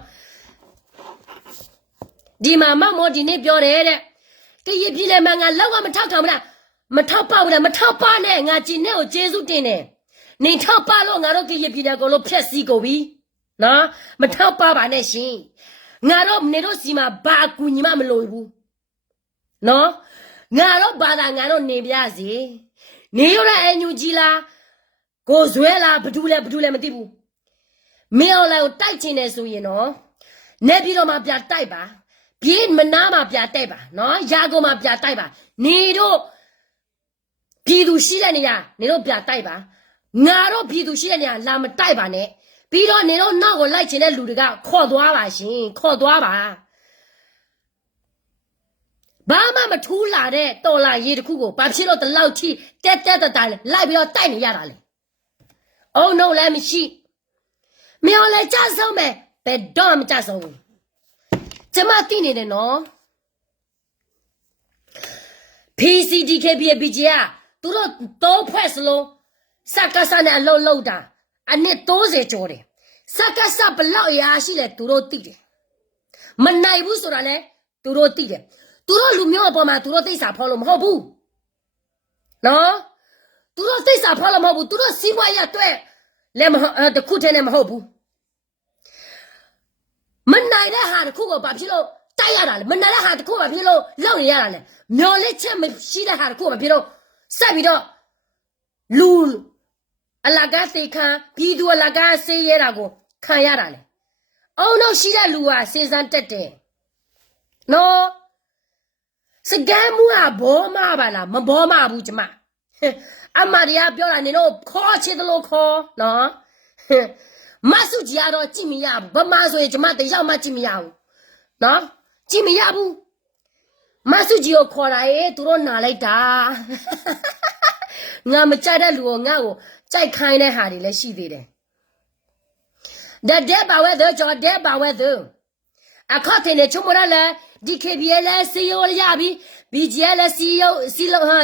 ဒီမှာမမောဒီနေ့ပြောတယ်တဲ့တရပြည်လည်းမငါလောက်ကမထောက်ခံဘူးလားမထောက်ပါဘူးလားမထောက်ပါနဲ့ငါကျင်နဲ့ကိုကျေးဇူးတင်တယ်နေထောက်ပါလို့ငါတို့ကရပြည်တယ်ကိုလို့ဖြက်စီးကုန်ပြီနော်မထောက်ပါပါနဲ့ရှင်ငါတို့နေတို့စီမှာဘာအကူညီမမလိုဘူးနော်ငါတို့ဘာသာငါတို့နေပြစီနေရတဲ့အညူကြီးလားကိုဇွဲလားဘဒူလဲမသိဘူးမင်းအောင်လိုက်ကိုတိုက်ချင်တယ်ဆိုရင်နော်နေပြီးတော့မှပြတိုက်ပါပြေးမနာမှပြတိုက်ပါနော်ရာကုန်မှပြတိုက်ပါနေတို့ပြည်သူရှိတဲ့နေရာနေတို့ပြတိုက်ပါငါတို့ပြည်သူရှိတဲ့နေရာလာမတိုက်ပါနဲ့ပြီးတော့နေတို့နောက်ကိုလိုက်ချင်တဲ့လူတွေကခေါ်သွားပါရှင်ခေါ်သွားပါဘာမှမထူးလာတဲ့တော်လာရေးတစ်ခုကိုဘာဖြစ်လို့တလောက်ထိတက်လိုက်ပြီးတော့တိုက်နေရတာလဲအုံတော့လည်းမရှိမင်းလည်းကြဆုံးမယ်ဘယ်တော့မှကြဆုံးဘူးကျမသိနေတယ်နော် PCDKPPG ကသူတို့တော့ဖွဲ့စလုံးစကားစနဲ့အလုံးလုံးတာအနည်း30ကျော်တယ်စကားစဘလောက်ရာရှိလဲသူတို့သိတယ်မနိုင်ဘူးဆိုတာလဲသူတို့သိတယ်သူတို့လူမျိုးအပေါ်မှာသူတို့သိစာဖော်လို့မဟုတ်ဘူးနော်သူတို့သိစာဖော်လို့မဟုတ်ဘူးသူတို့စီးပွားရအတွက်လည်းမဟုတ်တခုတည်းနဲ့မဟုတ်ဘူးမနိုင်တဲ့ဟာတခုကိုဘာဖြစ်လို့တိုက်ရတာလဲမနိုင်တဲ့ဟာတခုဘာဖြစ်လို့လောက်နေရတာလဲမျော်လင့်ချက်မရှိတဲ့ဟာတခုဘာဖြစ်လို့ဆက်ပြီးတော့လူအလကားစေခံပြည်သူအလကားစေးရတာကိုခံရတာလေအုံတော့ရှိတဲ့လူကစေစမ်းတက်တယ်နော်စကမ်းမှုကဘောမပါလားမဘောမဘူးကျမအမရီယာပြောတာနေတော့ခေါ်ချစ်တယ်လို့ခေါ်နော်မဆုကြီးကတော့ကြည့်မရဘူးဗမာဆိုရင်ကျမတယောက်မှကြည့်မရဘူးနော်ကြည့်မရဘူးမဆုကြီးကိုခေါ်လာရေးသူတို့နာလိုက်တာငါမကြိုက်တဲ့လူကိုငါ့ကိုကြိုက်ခိုင်းတဲ့ဟာတွေလည်းရှိသေးတယ်တဲ့ပါဝဲတော့ကြော်တဲ့ပါဝဲတော့အခါတင်နေချုံမရလဲ DKBL လဲ CEO ရပြီ BGL လဲ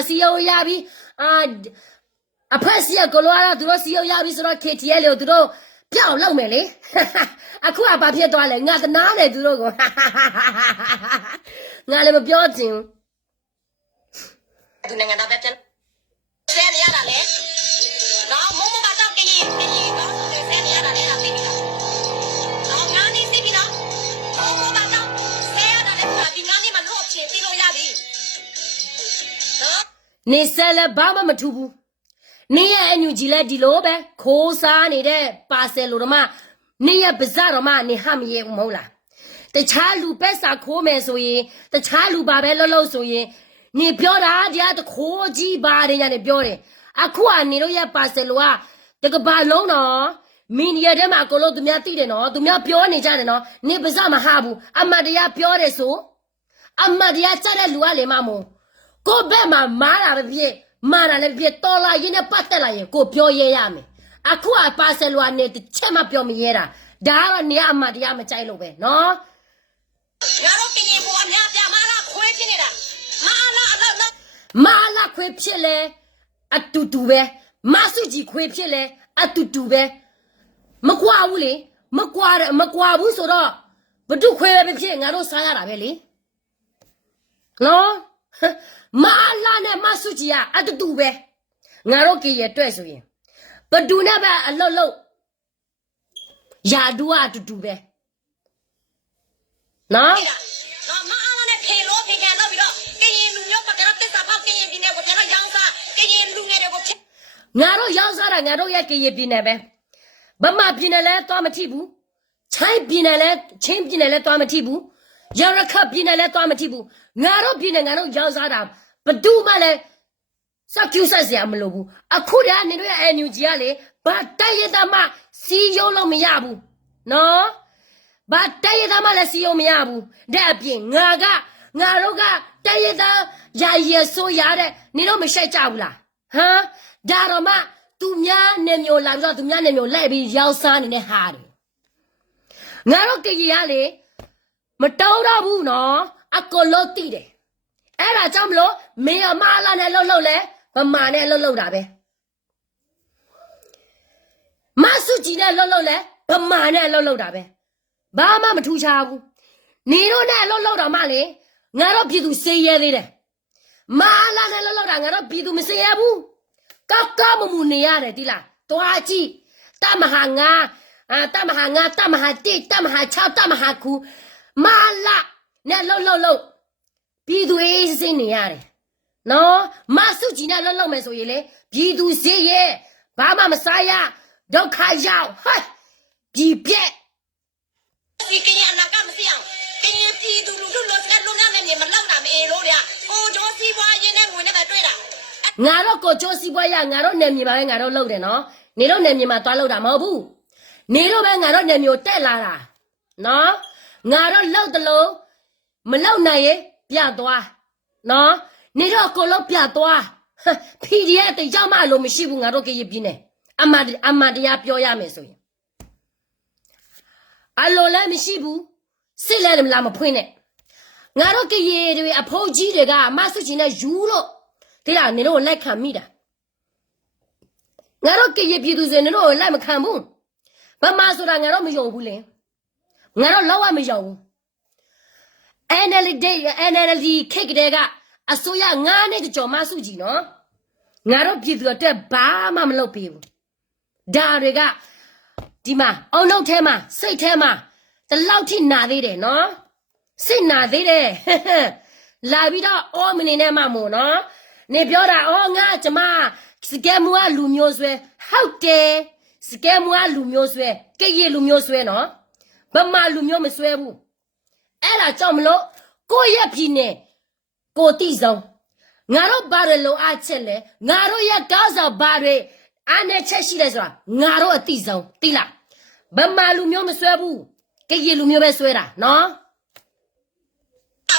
CEO ရပြီအဖက်စီကလောရသူတို့ CEO ရပြီဆိုတော့ KTL ကိုသူတို့ပြောင်းလောက်မယ်လေအခုကဘာဖြစ်သွားလဲငါသနာတယ်သူတို့ကိုငါလည်းမပြောချင်သူနိုင်ငံသားပဲပြန်ဆဲနေရတာလေနော်မမကတော့ကရင်နော်ဆဲနေရတာလေအသိပြီနော်ငါနေသိပြီနော်မမကတော့ဆဲရတာလေဒီငါနေမှာလို့အချင်းသိလို့ရပြီနော်နေဆဲလည်းဘာမှမထူဘူးနေရအညူကြီးလဲဒီလိုပဲခိုးစားနေတဲ့ပါဆယ်လိုတော့မှနေရပါဇာတော့မှနေဟမရဲမဟုတ်လားတခြားလူပဲစာခိုးမယ်ဆိုရင်တခြားလူပါပဲလှုပ်ဆိုရင်နေပြောတာတရားတခိုးကြီးပါတယ်ညာနေပြောတယ်အခုကနေတော့ရပါဆယ်လိုကတကဘာလုံးတော့မီနီယာထဲမှာအကုန်လုံးသူများသိတယ်နော်သူများပြောနေကြတယ်နော်နေပါဇာမဟာဘူးအမတရားပြောတယ်ဆိုအမတရားကြတဲ့လူကလေမမို့ကိုဘက်မှာမားတာပဲဖြစ်မာတာလည်းပြတော်လာရင်နဲ့ပတ်သက်လာရင်ကိုပြောရဲရမယ်အခုကပါဆယ်လိုကနေတစ်ချက်မှပြောမရဲတာဒါကတော့နေအမတရားမကြိုက်လို့ပဲနော်ငါတို့ပြင်ရင်ပေါ်အများပြမာလာခွေးဖြစ်နေတာမာလာခွေးဖြစ်လဲအတူတူပဲမဆုကြီးခွေးဖြစ်လဲအတူတူပဲမကွာဘူးလေမကွာဘူးဆိုတော့ဘဒုခွေးပဲဖြစ်ငါတို့စားရတာပဲလေနော်မာလာနဲ့မဆုကြီးကအတူပဲငါတို့ကြည့်ရတွေ့ဆိုရင်ဘဒူနဲ့ပဲအလုတ်ယာဒူကအတူပဲနော်မာလာနဲ့ဖေလို့ဖေကန်တော့ပြီးတော့ကရင်လူမျိုးပတ်ကတော့တက်တာပေါက်ကရင်ပြည်နယ်ကိုပြန်တော့ရောင်းစားကရင်လူငယ်တွေကိုငါတို့ရောင်းစားတာငါတို့ရဲ့ကရင်ပြည်နယ်ပဲ ဗမာပြည်နယ်လဲသွားမထိဘူးချိုင်းပြည်နယ်လဲချင်းပြည်နယ်လဲသွားမထိဘူးရရခတ်ပြည်နယ်လဲသွားမထိဘူးငါတို့ပြည်နယ်ငါတို့ရောက်စားတာဘဒူးမှလဲစက်ကျူဆက်စရာမလိုဘူးအခုတည်းကနေတို့ရဲ့ NUG ကလေဘာတိုက်ရတာမှစီယုံလို့မရဘူးနော်ဘာတိုက်ရတာမှလည်းစီယုံမရဘူးတဲ့အပြင်ငါတို့ကတိုက်ရတာရာရဆိုရတဲ့နေတော့မရှက်ကြဘူးလားဟမ်ဒါတော့မှသူများနေမျိုးလာပြီးတော့သူများနေမျိုးလိုက်ပြီးရောက်စားနေတဲ့ဟာတွေငါတို့ကြည်ရလေမတောင်းတော့ဘူးနော်အကလို့တည်တယ်အဲ့ဒါကြောင့်မလို့မင်းအမလာနဲ့လှုပ်လဲဗမာနဲ့လှုပ်တာပဲမဆုကြည်နဲ့လှုပ်လဲဗမာနဲ့လှုပ်တာပဲဘာမှမထူးခြားဘူးနေတို့နဲ့လှုပ်တော့မှလေငါတို့ပြည်သူစေးရဲသေးတယ်မလာနဲ့လှုပ်တာငါတို့ပြည်သူမစေးရဘူးကောက်မမှုနေရတယ်တိလားတွားကြည့်တမဟာငါတမဟာ1တမဟာ6တမဟာ9မလာနဲ့လှုပ်ပြည်သူအေးစင်းနေရတယ်နော်မဆုကြည်နဲ့လှုပ်မယ်ဆိုရင်လေပြည်သူစေးရဲဘာမှမစားရဒုက္ခရောက်ဟဲ့ပြည်ပြက်ဒီကရင်အနာကမသိအောင်ကရင်ပြည်သူလူထုလို့စက်လုံးနဲ့နေမလောက်တာမအေလို့ဗျကိုကျော်စီပွားရင်းနဲ့ငွေနဲ့ပဲတွေ့တာငါတို့ကိုချိုးစီပွဲရငါတို့နေမြေပါပဲငါတို့လှုပ်တယ်နော်နေတို့နေမြေမှာသွားလှုပ်တာမဟုတ်ဘူးနေတို့ပဲငါတို့နေမျိုးတက်လာတာနော်ငါတို့လှုပ်တလို့မလှုပ်နိုင်ရင်ပြသွားနော်နေတို့ကိုလှုပ်ပြသွား PDF တကြောက်မှလို့မရှိဘူးငါတို့ကရပြင်းနေအမတရားပြောရမယ်ဆိုရင်အလိုလည်းမရှိဘူးစစ်လည်းမလားမဖွင့်နဲ့ငါတို့ကရတွေအဖိုးကြီးတွေကမဆုချင်တဲ့ယူလို့ဒီလားနေတို့လက်ခံမိတာငါတို့ကရပြည်သူစင်နေတို့လက်မခံဘူးဗမာဆိုတာငါတို့မယုံဘူးလေငါတို့လောက်ဝမယုံဘူး NLD ခိတ်တဲ့ကအစိုးရ9နှစ်ကြော်မဆုကြည်နော်ငါတို့ပြည်သူအတွက်ဘာမှမလုပ်ပေးဘူးဒါတွေကဒီမှာအုံနောက်ထဲမှာစိတ်ထဲမှာတလောက်ထိနာသေးတယ်နော်စိတ်နာသေးတယ်လာပြီးတော့အော်မနေနဲ့မမို့နော်နေပြောတာအော်ငါကျမစကဲမွားလူမျိုးဆွဲဟုတ်တယ်စကဲမွားလူမျိုးဆွဲကြည့်ရလူမျိုးဆွဲနော်ဗမာလူမျိုးမဆွဲဘူးအဲ့ဒါကြောင့်မလို့ကိုရဲ့ပြည်နယ်ကိုတိဆုံးငါတို့ဘာတွေလိုအပ်ချက်လဲငါတို့ရဲ့ကောင်းဆောင်ဘာတွေအားနဲ့ချက်ရှိလဲဆိုတာငါတို့အတိဆုံးတိလားဗမာလူမျိုးမဆွဲဘူးကြည့်ရလူမျိုးပဲဆွဲတာနော်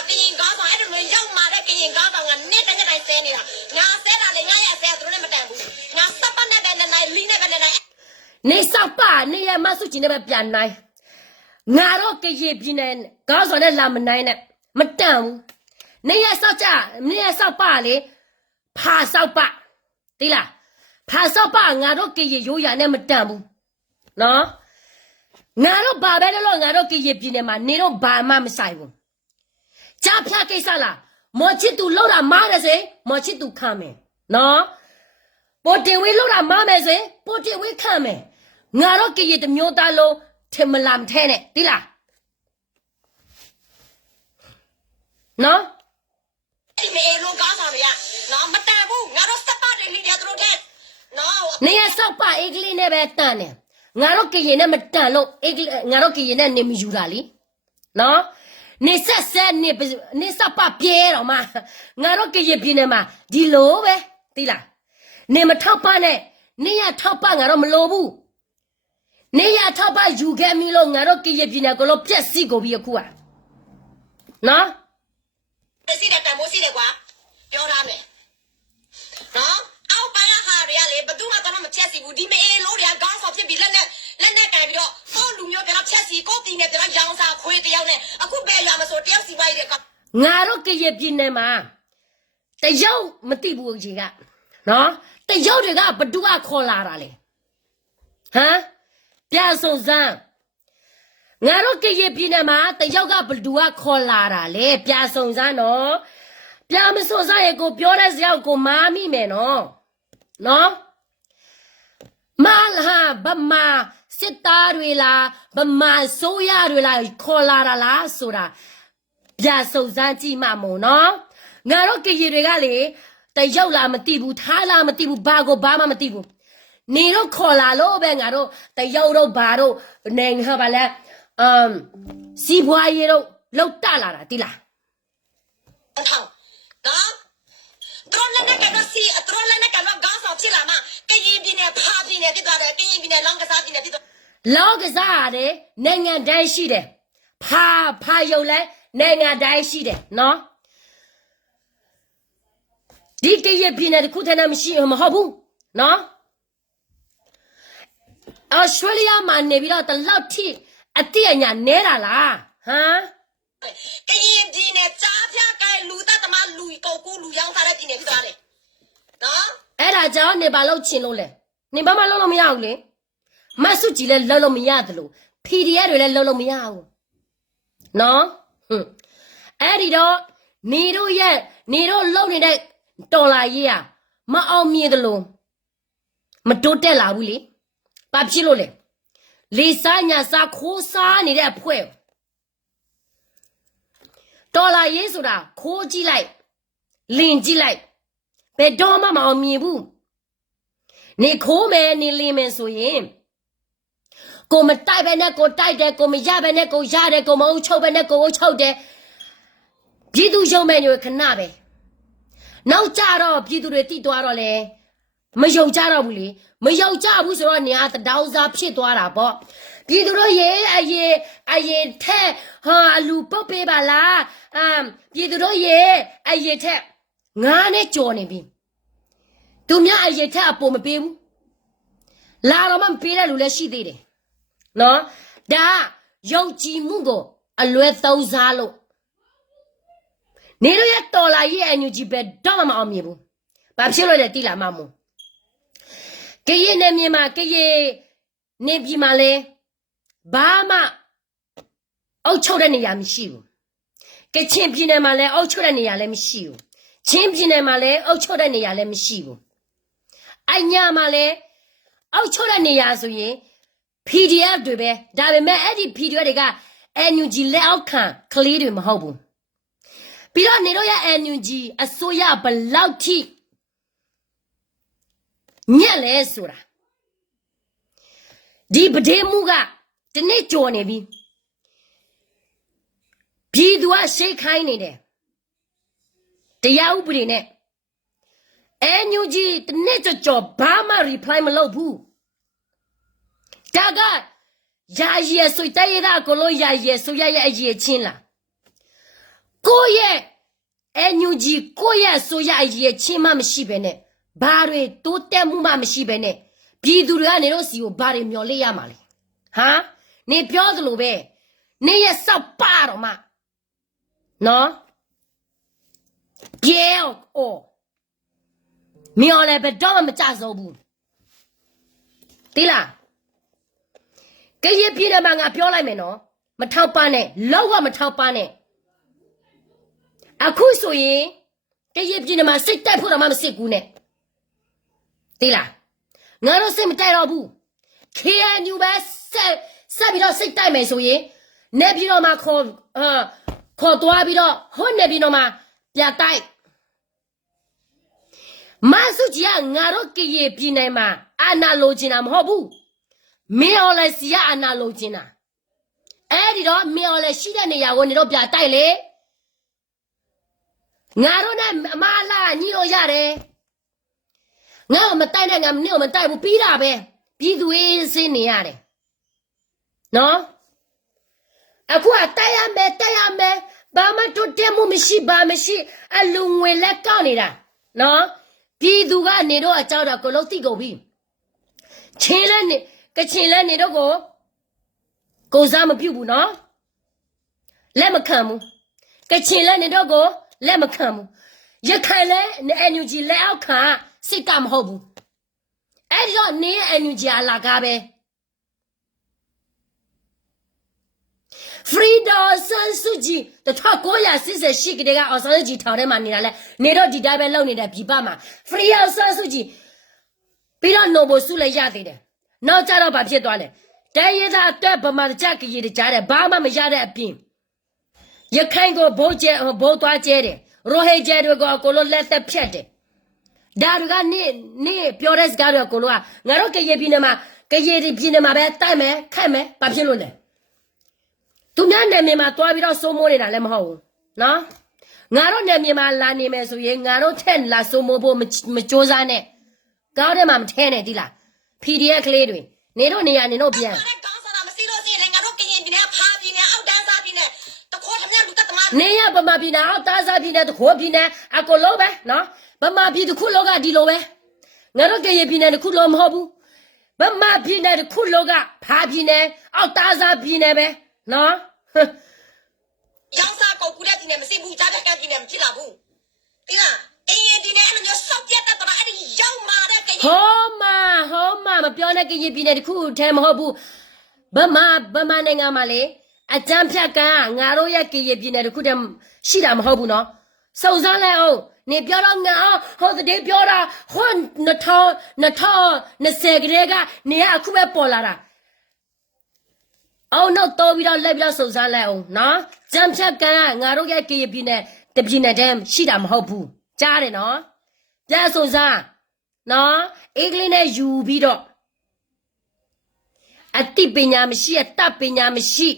ကရင်ကားဆောင်အဲ့လိုရောက်มาတဲ့ကရင်ကားဆောင်ကနေ့တနေ့တိုင်းဆဲနေတာငါဆဲတာလေငါရဆဲသူတို့နဲ့မတန်ဘူးငါစပ်ပတ်နဲ့ပဲနိုင်လီနဲ့ပဲနိုင်နေစပါနေရမဆုချင်နဲ့ပဲပြန်နိုင်ငါတို့ကရင်ပြည်နယ်ကောင်းဆောင်နဲ့လာမနိုင်နဲ့မတန်ဘူးနေရဆောက်ကြနေရဆောက်ပါလေဖာဆောက်ပါတိလားဖာဆောက်ပါငါတို့ကရင်ရိုးရနဲ့မတန်ဘူးနော်ငါတို့ဘာပဲလို့ငါတို့ကရင်ပြည်နယ်မှာနေတော့ဘာမှမဆိုင်ဘူးကြားဖြတ်ကိစ္စလားမော်ချစ်သူလောက်တာမားတယ်စေမော်ချစ်သူခံမယ်နော်ပိုတင်ဝေးလောက်တာမားမယ်စေပိုတင်ဝေးခံမယ်ငါတို့ကရင်တမျိုးသားလုံးထင်မလာမထဲနဲ့တိလားနော်ဒီမေလိုကားဆောင်တွေကနော်မတန်ဘူးငါတို့စပ်ပတ်တွေလီတယ်သူတို့တဲ့နော်နေရဆောက်ပါအေးကလေးနဲ့ပဲတန်တယ်ငါတို့ကရင်နဲ့မတန်လို့အေးငါတို့ကရင်နဲ့နေမယူတာလीနော်နေဆက်နေစပ်ပါပြဲတော့မှငါတို့ကရင်ပြင်းနေမှာဒီလိုပဲသိလားနေမထောက်ပါနဲ့နေရထောက်ပါငါတို့မလိုဘူးနေရထောက်ပါယူခဲ့မီလို့ငါတို့ကရင်ပြင်းနေကလို့ပြက်စီကိုပြီးအခုอ่ะနော်စီတဲ့တန်မိုးစီတယ်ကွာပြောထားမယ်နော်အောက်ပိုင်းဟာတွေကလေဘသူမှတော့မဖြတ်စီဘူးဒီမေလို့တွေကကောင်းဆောင်ဖြစ်ပြီးလက်နဲ့ကန်ပြီးတော့ကိုလူမျိုးပြန်တော့ဖြတ်စီကိုတင်နေပြန်တော့ရောင်းစားခွေးတယောက်နဲ့အခုပဲရွာမဆိုတယောက်စီဝိုင်းတဲ့ငါတို့ကရင်ပြည်နယ်မှာတယောက်မသိဘူးကြီးကနော်တယောက်တွေကဘသူကခေါ်လာတာလေဟမ်ပြဆုံစမ်းငါတို့ကရင်ပြည်နယ်မှာတယောက်ကဘသူကခေါ်လာတာလေပြဆုံစမ်းနော်ပြမစုံစမ်းရဲ့ကိုပြောတဲ့စယောက်ကိုမာမိမယ်နော်မလာဗမာစစ်သားတွေလားဗမာဆိုးရတွေလားခေါ်လာတာလားဆိုတာပြစုံစမ်းကြည့်မှမို့နော်ငါတို့ကရင်တွေကလေတယောက်လားမသိဘူးထားလားမသိဘူးဘာကိုဘာမှမသိဘူး နေတော့ခေါ်လာလို့ပဲငါတို့တရုတ်တို့ဘာတို့နိုင်ငံဘာလဲစီးပွားရေးတို့လောက်တလာတာတိလား ထောင်နော်သူတို့လည်းကတော့စီသူတို့လည်းကတော့ကောင်းဆောင်ဖြစ်လာမှကရင်ပြည်နယ်ဖားပြည်နယ်တည်သွားတယ်ကရင်ပြည်နယ်လောင်းကစားပြည်နယ်တည်သွား လောကစားရတယ်နိုင်ငံတိုင်းရှိတယ်ဖာယုတ်လဲနိုင်ငံတိုင်းရှိတယ်နော်ဒီတရပြည်နယ်တစ်ခုတည်းမရှိမဟုတ်ဘူးနော်အော်စတြေးလျမှာနေပြီးတော့တလောက်ထိအတိအညာနဲတာလားဟမ် ကရင်ပြည်နယ်ကြားပြကိုင်လူသားသမားလူကိုကူလူရောက်ထားတဲ့ပြည်နယ်ဖြစ်သွားတယ်နော် အဲ့ဒါကြောင့်နေပါလို့ချင်လို့လေနေဘာမှလုပ်လို့မရဘူးလေမဆုကြည်လည်းလုပ်လို့မရတယ်လို့ PDF တွေလည်းလုပ်လို့မရဘူးနော်အဲ့ဒီတော့နေတို့လုံနေတဲ့တော်လာရေးอ่ะမအောင်မြင်တယ်လို့မတိုးတက်လာဘူးလေဘာဖြစ်လို့လဲလေစားညာစားခိုးစားနေတဲ့အဖွဲတော်လာရေးဆိုတာခိုးကြည့်လိုက်လင်ကြည့်လိုက်ဘယ်တော့မှမအောင်မြင်ဘူးနေခိုးမယ်နေလင်မယ်ဆိုရင်ကိုမတိုက်ပဲနဲ့ကိုတိုက်တယ်ကိုမရပဲနဲ့ကိုရတယ်ကိုမအုပ်ချုပ်ပဲနဲ့ကိုအုပ်ချုပ်တယ်ပြည်သူရုံမဲ့ညိုခဏပဲနောက်ကြတော့ပြည်သူတွေတိသွားတော့လေမယုံကြတော့ဘူးလေမယုံကြဘူးဆိုတော့နေရာတောင်းစားဖြစ်သွားတာပေါ့ပြည်သူတို့ရေအရင်ထက်ဟာအလူပုတ်ပေးပါလားပြည်သူတို့ရေအရင်ထက်ငါးနဲ့ကြော်နေပြီသူများအရင်ထက်အပေါ်မပေးဘူးလာတော့မှမပေးတဲ့လူလည်းရှိသေးတယ်နော်ဒါယုံကြည်မှုကိုအလွဲသုံးစားလို့နေရတော်လာရဲ့အညူကြီးပဲတော့မအောင်မြင်ဘူးဘာဖြစ်လို့လဲတိလာမမို့ကရင်နေမြန်မာကရင်နေပြည်မှာလဲဘာမှအုတ်ချုပ်တဲ့နေရာမရှိဘူးကချင်ပြည်နယ်မှာလဲအုတ်ချုပ်တဲ့နေရာလည်းမရှိဘူးချင်းပြည်နယ်မှာလဲအုတ်ချုပ်တဲ့နေရာလည်းမရှိဘူးအညာမှာလဲအုတ်ချုပ်တဲ့နေရာဆိုရင် PDF တွေပဲဒါပေမဲ့အဲ့ဒီ PDF တွေက NUG လက်အောက်ခံကလေးတွေမဟုတ်ဘူးပြီးတော့နေတော့ရ NUG အစိုးရဘလောက်ထိညက်လဲဆိုတာဒီပဒေမှုကတနေ့ကြော်နေပြီပြည်သူကရှိတ်ခိုင်းနေတယ်တရားဥပဒေနဲ့ NUG တနေ့ကြော်ဘာမှ reply မလုပ်ဘူးဒါကယာရည်ဆိုတဲ့ရတာကိုလို့ယာရည်ဆိုရရဲ့အရေးချင်းလားကိုရဲ့ NUG ကိုရဲ့ဆိုရအရေးချင်းမှမရှိပဲနဲ့ဘာတွေတိုးတက်မှုမှမရှိပဲနဲ့ပြည်သူတွေကနေတော့စီကိုဘာတွေမျော်လင့်ရမှာလဲဟာနေပြောသလိုပဲနေရဲ့စောက်ပါတော့မှနော်ပြေအော်မျော်လည်းဘယ်တော့မှမကြဆုံးဘူးတိလားကရင်ပြည်နယ်မှာငါပြောလိုက်မယ်နော်မထောက်ပန်းနဲ့လောက်ဝမထောက်ပန်းနဲ့အခုဆိုရင်ကရင်ပြည်နယ်မှာစိတ်တိုက်ဖို့တော့မှမစစ်ဘူးနဲ့သိလားငါတို့စိတ်မတိုက်တော့ဘူး KNU ပဲဆက်ပြီးတော့စိတ်တိုက်မယ်ဆိုရင်နေပြီးတော့မှခေါ်သွားပြီးတော့ဟိုနေပြီးတော့မှပြတိုက်မဆုကြီးကငါတို့ကရင်ပြည်နယ်မှာအာဏာလိုချင်တာမဟုတ်ဘူးမင်းအော်လဲစီရအာနာလိုချင်တာအဲ့ဒီတော့မင်းအော်လဲရှိတဲ့နေရာကိုနေတော့ပြတိုက်လေငါတို့နဲ့အမလာညီလို့ရတယ်ငါ့ကိုမတိုက်နဲ့ငါမင်းကိုမတိုက်ဘူးပြီးတာပဲပြည်သူရေးစင်းနေရတယ်နော်အခုကတိုက်ရမယ်ဘာမှတိုးတက်မှုမရှိဘာမရှိအလူငွေလက်ကောက်နေတာနော်ပြည်သူကနေတော့အကြောက်တော့ကိုလုံးတိကုန်ပြီချင်းလဲနေကချင်လဲနေတော့ကိုစားမပြုတ်ဘူးနော်လက်မခံဘူးကချင်လဲနေတော့ကိုလက်မခံဘူးရခိုင်လဲ NUG လက်အောက်ခံစိတ်ကမဟုတ်ဘူးအဲ့ဒီတော့နေ NUG အလာကားပဲ Freedom ဆန်းစုကြည်1988ကတည်းကအောင်ဆန်းစုကြည်ထောင်ထဲမှာနေတာလဲနေတော့ဒီတိုင်းပဲလုံနေတဲ့ပြည်ပမှာ Freedom ဆန်းစုကြည်ပြီးတော့ Nobel ဆုလည်းရသေးတယ်နောက်ကြတော့ဘာဖြစ်သွားလဲတိုင်းရသားအတွက်ဗမာကြကကြီးတကြားတယ်ဘာမှမရတဲ့အပြင်ရခိုင်ကိုဘိုးသွားကျဲတယ်ရိုဟင်ဂျာတွေကိုကိုလိုလက်သက်ဖြတ်တယ် ဒါတွေကနေ့ပြောတဲ့စကားတွေကကိုလိုကငါတို့ကရေပြည်နယ်မှာပဲတိုက်မယ်ခတ်မယ်ဘာဖြစ်လို့လဲသူများနယ်မြေမှာတွားပြီးတော့စိုးမိုးနေတာလည်းမဟုတ်ဘူးနော်ငါတို့နယ်မြေမှာလာနေမယ်ဆိုရင်ငါတို့ထက်လာစိုးမိုးဖို့မကြိုးစားနဲ့ကောင်းတယ်မှာမထဲနဲ့ဒီလား PDF ကလေးတွေနေတို့နေရနေတို့ပြန် ကောင်းစားတာမရှိလို့ရှိရင်ငါတို့ကရင်ပြည်နယ်ဖားပြည်နယ်အောက်တန်းစားပြည်နယ်တခေါ်ထမလူတက်တမ နေရဗမာပြည်နယ်အောက်သားစားပြည်နယ်တခိုးပြည်နယ်အကုန်လုံးပဲနော်ဗမာပြည်တစ်ခုလုံးကဒီလိုပဲငါတို့ကရင်ပြည်နယ်တစ်ခုလုံးမဟုတ်ဘူးဗမာပြည်နယ်တစ်ခုလုံးကဖားပြည်နယ်အောက်သားစားပြည်နယ်ပဲနော် ရောင်းစားကုန်ကူတဲ့ပြည်နယ်မရှိဘူးကြားတဲ့ကပြည်နယ်မဖြစ်လာဘူးဒီလားကရင်ပြည်နယ်အဲ့လိုမျိုးစောက်ပြတ်တတ်တာအဲ့ဒီရောက်มาတဲ့ကရင် ဟောမပြောနဲ့ကရင်ပြည်နယ်တစ်ခုထဲမဟုတ်ဘူးဗမာနိုင်ငံမှာလေအကြမ်းဖက်ကန်ငါတို့ရဲ့ကရင်ပြည်နယ်တစ်ခုတည်းရှိတာမဟုတ်ဘူးနော်စုံစမ်းလိုက်အောင်နေပြောတော့ငါဟိုတဲ့ပြောတာဟို2020ကလေးကနေရအခုပဲပေါ်လာတာအောင်တော့တော်ပြီးတော့လက်ပြီးတော့စုံစမ်းလိုက်အောင်နော်ကြမ်းဖက်ကန်ငါတို့ရဲ့ကရင်ပြည်နယ်တပြည်နယ်တည်းရှိတာမဟုတ်ဘူးကြားတယ်နော်ပြန်စုံစမ်းနော်အင်္ဂလိပ်နဲ့ယူပြီးတော့အတိပညာမရှိအတတ်ပညာမရှိ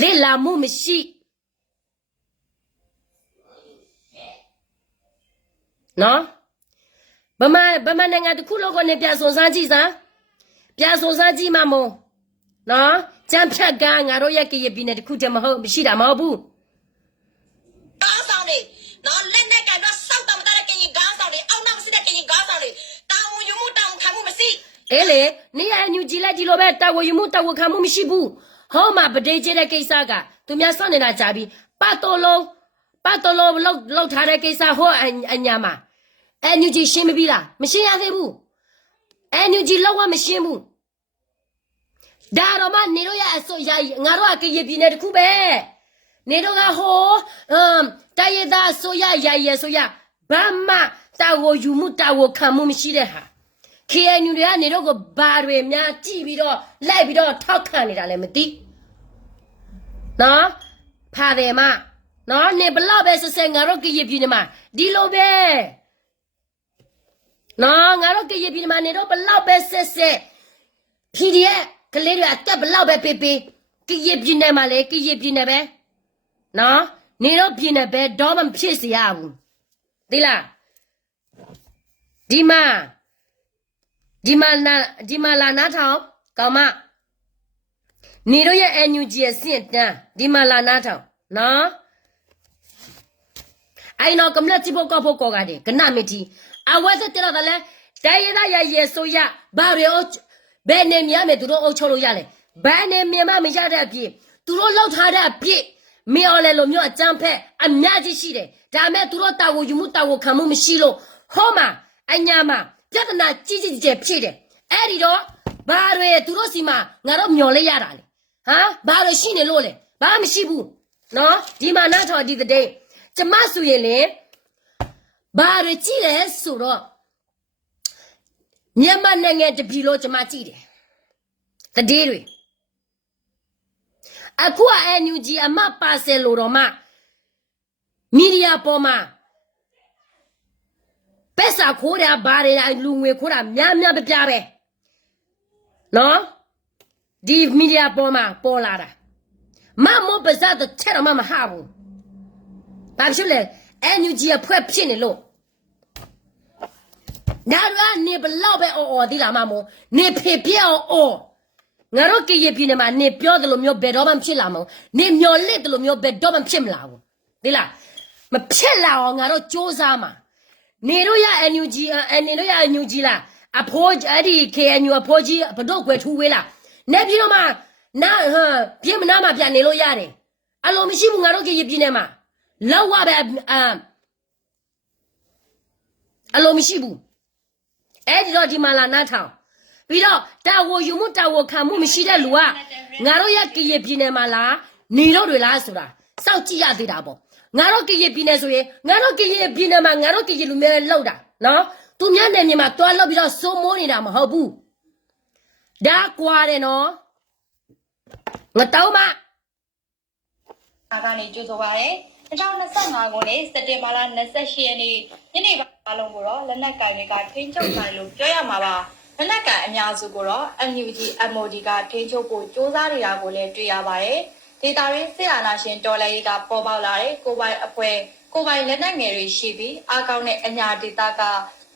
လေ့လာမှုမရှိနော်ဗမာနိုင်ငံတစ်ခုလုံးကနေပြန်စုံစမ်းကြည့်စမ်းပြန်စုံစမ်းကြည့်မှာမို့နော်ကြမ်းဖြတ်ကငါတို့ရဲ့ကရပြည်နယ်တစ်ခုတည်းမဟုတ်မရှိတာမဟုတ်ဘူး ကားဆောင်နေနော်လက်နဲ့ကန်တော့စောက်တော်မတဲ့ကရင်ကားဆောင်နေအောက်နောက်မရှိတဲ့ကရင်ကားဆောင်နေတောင်ယူမှုတောင်ခံမှုမရှိ အေးလေနေရညူကြည့်လိုက်ဒီလိုပဲတာဝယူမှုတာဝခံမှုမရှိဘူးဟောမှာပဒေကျတဲ့ကိစ္စကသူများစောင့်နေတာကြာပြီပတ်တော်လုံးလောက်ထားတဲ့ကိစ္စဟောအညာမှာအန်ယူဂျီရှင်းမပြီးလားမရှင်းရသေးဘူးအန်ယူဂျီလောက်ဝမရှင်းဘူးဒါတော့မှနေတော့ရအစိုးရငါတို့ကကရပြည်နယ်တစ်ခုပဲနေတော့ကဟိုတိုင်းရသားအစိုးရရဆိုရဘာမှတာဝယူမှုတာဝခံမှုမရှိတဲ့ဟာ KNU တွေကနေတော့ကိုဘာတွေများကြည့်ပြီးတော့လိုက်ပြီးတော့ထောက်ခံနေတာလည်းမသိနော်ဖာတယ်မနော်နေဘလောက်ပဲဆက်ငါတို့ကရပြည်နေမှာဒီလိုပဲနော်ငါတို့ကရပြည်နေမှာနေတော့ဘလောက်ပဲဆက် PDF ကလေးတွေအသက်ဘလောက်ပဲပေးကရပြည်နေမှာလေကရပြည်နေပဲနော်နေတော့ပြည်နေပဲတော့မဖြစ်စေရဘူးသိလားဒီမှာလာနာထောင်ကောင်မနေတော့ရဲ့ NUG ရဲ့စင့်တန်းဒီမှာလာနာထောင်နော်အိုင်နော်ကမ္လတ်ချဖို့ကောဖို့ကောကတဲ့ကနမတီအဝဲစတဲ့တော့လည်းတိုင်းရရဆိုရဘာရောဘယ်နေမြမယ်သူတို့အုပ်ချုပ်လို့ရလဲဘယ်နေမြမမရတဲ့အပြည့်သူတို့လောက်ထားတဲ့အပြည့်မင်းအောင်လဲလို့မျိုးအကြမ်းဖက်အများကြီးရှိတယ်ဒါမဲ့သူတို့တာဝန်ယူမှုတာဝန်ခံမှုမရှိလို့ဟောမှာအညာမှာပြဿနာကြီးကျယ်ဖြစ်တယ်အဲ့ဒီတော့ဘာတွေသူတို့စီမှာငါတို့မျော်လဲရတာလေဟမ်ဘာတွေရှိနေလို့လဲဘာမှမရှိဘူးနော်ဒီမှာနားထောင်ဒီတဲ့ကျမဆိုရင်လေဘာတွေကြည့်လဲဆိုတော့မြန်မာနိုင်ငံတပြည်လို့ကျမကြည့်တယ်တည်တွေအခုက NUG အမပါဆယ်လို့တော့မှမီဒီယာပေါ်မှာပက်စာခိုးတာဘာတွေလူငွေခိုးတာများပြပြပဲနော်ဒီမီဒီယာပေါ်မှာပေါ်လာတာမမောပါဇတ်တဲ့ထဲတော့မဟာဘူးဘာဖြစ်လဲ NUG အဖွဲဖြစ်နေလို့ဒါကနေဘလောက်ပဲအော်ဒီလာမမို့နေဖေပြအော်ငါတို့ကရပြည်နေမှာနေပြောတယ်လို့မျိုးဘယ်တော့မှဖြစ်လာမလို့နေမျော်လင့်တယ်လို့မျိုးဘယ်တော့မှဖြစ်မလာဘူးဒီလားမဖြစ်လာအောင်ငါတို့စ조사မှာနေတို့ရ NUG နေတို့ရ NUG လားအဖိုးအဲ့ဒီ KNU အဖိုးကြီးဘတော့ကွယ်ထူဝေးလားနေပြီးတော့မှနာပြင်းမနာမှပြန်နေလို့ရတယ်အလုံးမရှိဘူးငါတို့ကရပြည်နေမှာလောက်ဝပဲအလုံးမရှိဘူးအဲ့ဒီတော့ဒီမှာလာနားထောင်ပြီးတော့တာဝယူမှုတာဝခံမှုမရှိတဲ့လူကငါတို့ရဲ့ကရပြည်နယ်မှာလားနေတော့တွေလားဆိုတာစောင့်ကြည့်ရသေးတာပေါ့ငါတို့ကရပြည်နယ်ဆိုရင်ငါတို့ကရပြည်နယ်မှာငါတို့ကရလူမျိုးလောက်တာနော်သူများနယ်မြေမှာတွားလောက်ပြီးတော့စိုးမိုးနေတာမဟုတ်ဘူးဒါကွာတယ်နော်ငါတောင်းမကနေကြိုဆိုပါရယ်2025ခုနှစ်စက်တင်ဘာလ28ရက်နေ့ညနေပိုင်း အားလုံးကိုတော့လက်နက်ကင်တွေကထိန်းချုပ်နိုင်လို့ပြောရမှာပါလက်နက်ကင်အများစုကိုတော့ NUG MOD ကထိန်းချုပ်ဖို့စ조사နေတာကိုလည်းတွေ့ရပါတယ်ဒေတာရင်းစစ်အာဏာရှင်တော်လှန်ရေးကပေါ်ပေါက်လာတဲ့ကိုပိုင်အဖွဲ့ကိုပိုင်လက်နက်ငယ်တွေရှိပြီးအားကောင်းတဲ့အညာဒေတာက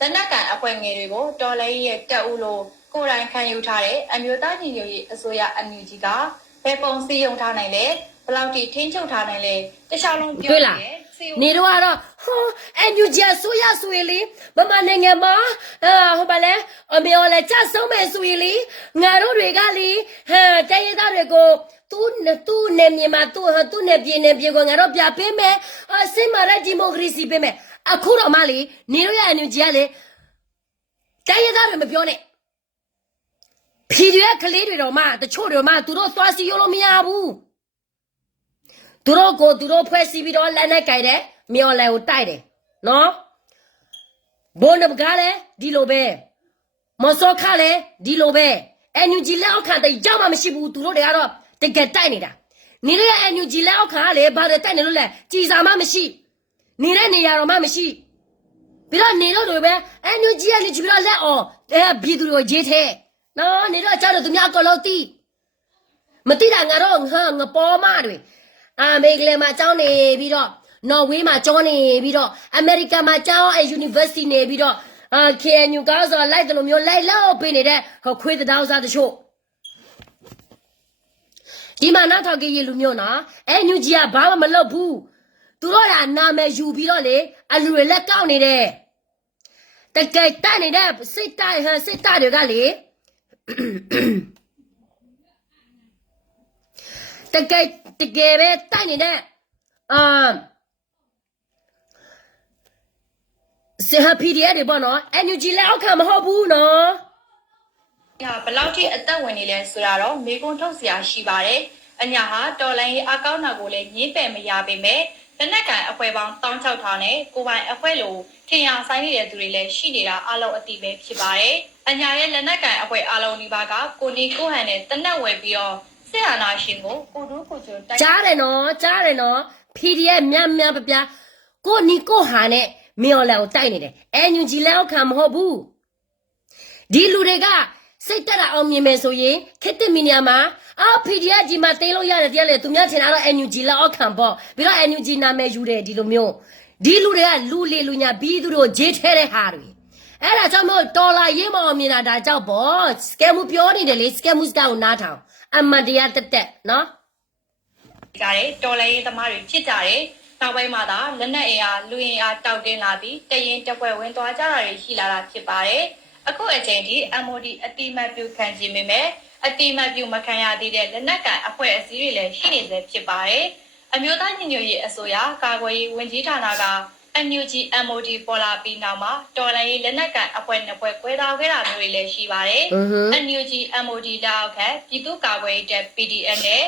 လက်နက်ကင်အဖွဲ့ငယ်တွေကိုတော်လှန်ရေးရဲ့တပ်ဦးလို့ကိုယ်တိုင်ခံယူထားတဲ့အမျိုးသားညီညွတ်ရေးအစိုးရ NUG ကဘယ်ပုံစည်းရုံထားနိုင်လဲဘယ်လောက်ထိထိန်းချုပ်ထားနိုင်လဲတခြားလုံးပြောရရင်နေတော့ကတော့ဟောအန်ယူဂျာဆိုရဆိုရင်လေမမနိုင်ငံမှာဟိုပါလေအမေရောလေကြဆုံးမဲ့ဆိုရင်လေငါတို့တွေကလေတိုင်းရသားတွေကိုသူနေမြေမှာသူနေပြင်းနေပြေကိုငါတို့ပြပေးမယ်စိတ်မာရဒီမိုကရေစီပေးမယ်အခုတော့မလေနေတို့ရအန်ယူဂျာလေတိုင်းရသားတွေမပြောနဲ့ဖီရကလေးတွေတော့မှတချို့တွေမှသူတို့သွားစီရလို့မရဘူးသူတို့ဖွဲ့စည်းပြီးတော့လက်နဲ့ကြိုက်တယ်မြော်လဲကိုတိုက်တယ်နော်ဘုံနဘကလည်းဒီလိုပဲမစောခလည်းဒီလိုပဲအန်ယူဂျီလက်အောက်ခံတဲ့ကြောက်မှမရှိဘူးသူတို့တွေကတော့တကယ်တိုက်နေတာနေတဲ့ NUG လက်အောက်ခံကလေဘာတွေတိုက်နေလို့လဲကြည်စာမှမရှိနေတဲ့နေရာတော့မှမရှိပြီးတော့နေတော့တွေပဲ NUG ကလေကြည့်ပြီးတော့လက်အော်ပြည်သူတွေဂျေးထဲနော်နေတော့ကြောက်တော့သူများအကလို့တီးမတိတာငါတော့ငပေါ်မတွေအမေကလေးမှာကျောင်းနေပြီးတော့နော်ဝေးမှာကျောင်းနေပြီးတော့အမေရိကန်မှာကျောင်းUniversity နေပြီးတော့KNU ကဆိုလိုက်တယ်လို့မျိုးလိုက်လောက်ပေးနေတဲ့ခွေးတောင်စားတချို့ဒီမှာနောက်ထောက်ကြီးလူမျိုးနော်NUG ကဘာမှမလုပ်ဘူးသူတို့ကနာမည်ယူပြီးတော့လေအလူတွေလက်ကောက်နေတဲ့တကယ်တိုက်နေတဲ့စစ်တပ်တွေကလေတကယ်ပဲတိုက်နေတဲ့စစ်ဟာ PDF တွေပေါ့နော် NUG လက်အောက်ခံမဟုတ်ဘူးနော်ညာဘလောက်ထိအသက်ဝင်နေလဲဆိုတာတော့မေကွန်းထုတ်စရာရှိပါတယ်အညာဟာတော်လိုင်းရေးအကောင့်နာကိုလည်းညှင်းပယ်မရပေမဲ့လက်နက်ကန်အဖွဲ့ပေါင်း16000နဲ့ကိုပိုင်အဖွဲ့လိုထင်ရဆိုင်နေတဲ့သူတွေလည်းရှိနေတာအလုံးအတိပဲဖြစ်ပါတယ်အညာရဲ့လက်နက်ကန်အဖွဲ့အလုံးဒီပါကကိုနီကိုဟန်နဲ့တနက်ဝယ်ပြီးတော့စစ်အာဏာရှင်ကိုကိုတူးကိုကျွန်းတိုက်ကြားတယ်နော် PDF များပြကိုနီကိုဟန်နဲ့မြော်လဲကိုတိုက်နေတယ် NUG လက်အောက်ခံမဟုတ်ဘူးဒီလူတွေကစိတ်တက်တာအောင်မြင်မယ်ဆိုရင်ခေတ္တမီနီယာမှာPDF ကြီးမှာတေးလို့ရတယ်တရားလေသူများထင်တာတော့ NUG လက်အောက်ခံပေါ့ပြီးတော့ NUG နာမည်ယူတယ်ဒီလိုမျိုးဒီလူတွေကလူလေလူညာပြီးသူတို့ဂျေးထဲတဲ့ဟာတွေအဲ့ဒါကြောင့်မို့တော်လာရေးမအောင်မြင်တာဒါကြောင့်ပေါ့စကဲမှုပြောနေတယ်လေစကဲမှုစတာကိုနားထောင်အမတရားတက်နော်ကြတယ်တော်လည်းသမားတွေဖြစ်ကြတယ်နောက်ပိုင်းမှာသာလက်နက်အင်အားလူအင်အားတောက်တင်းလာပြီးတရင်တက်ပွဲဝင်သွားကြတာတွေရှိလာတာဖြစ်ပါတယ်အခုအချိန်ထိ MOD အတိမတ်ပြုခံကြည့်မိမယ်အတိမတ်ပြုမခံရသေးတဲ့လက်နက်ကန်အဖွဲ့အစည်းတွေလည်းရှိနေသေးဖြစ်ပါတယ်အမျိုးသားညီညွတ်ရေးအစိုးရကာကွယ်ရေးဝန်ကြီးဌာနက NUG MOD ပေါ်လာပြီးနောက်မှာတော်လှန်ရေးလက်နက်ကန်အဖွဲ့နှစ်ဖွဲ့ကွဲသွားခဲ့တာမျိုးတွေလည်းရှိပါတယ် NUG MOD လက်အောက်ခံပြည်သူ့ကာကွယ်ရေးတပ် PDF နဲ့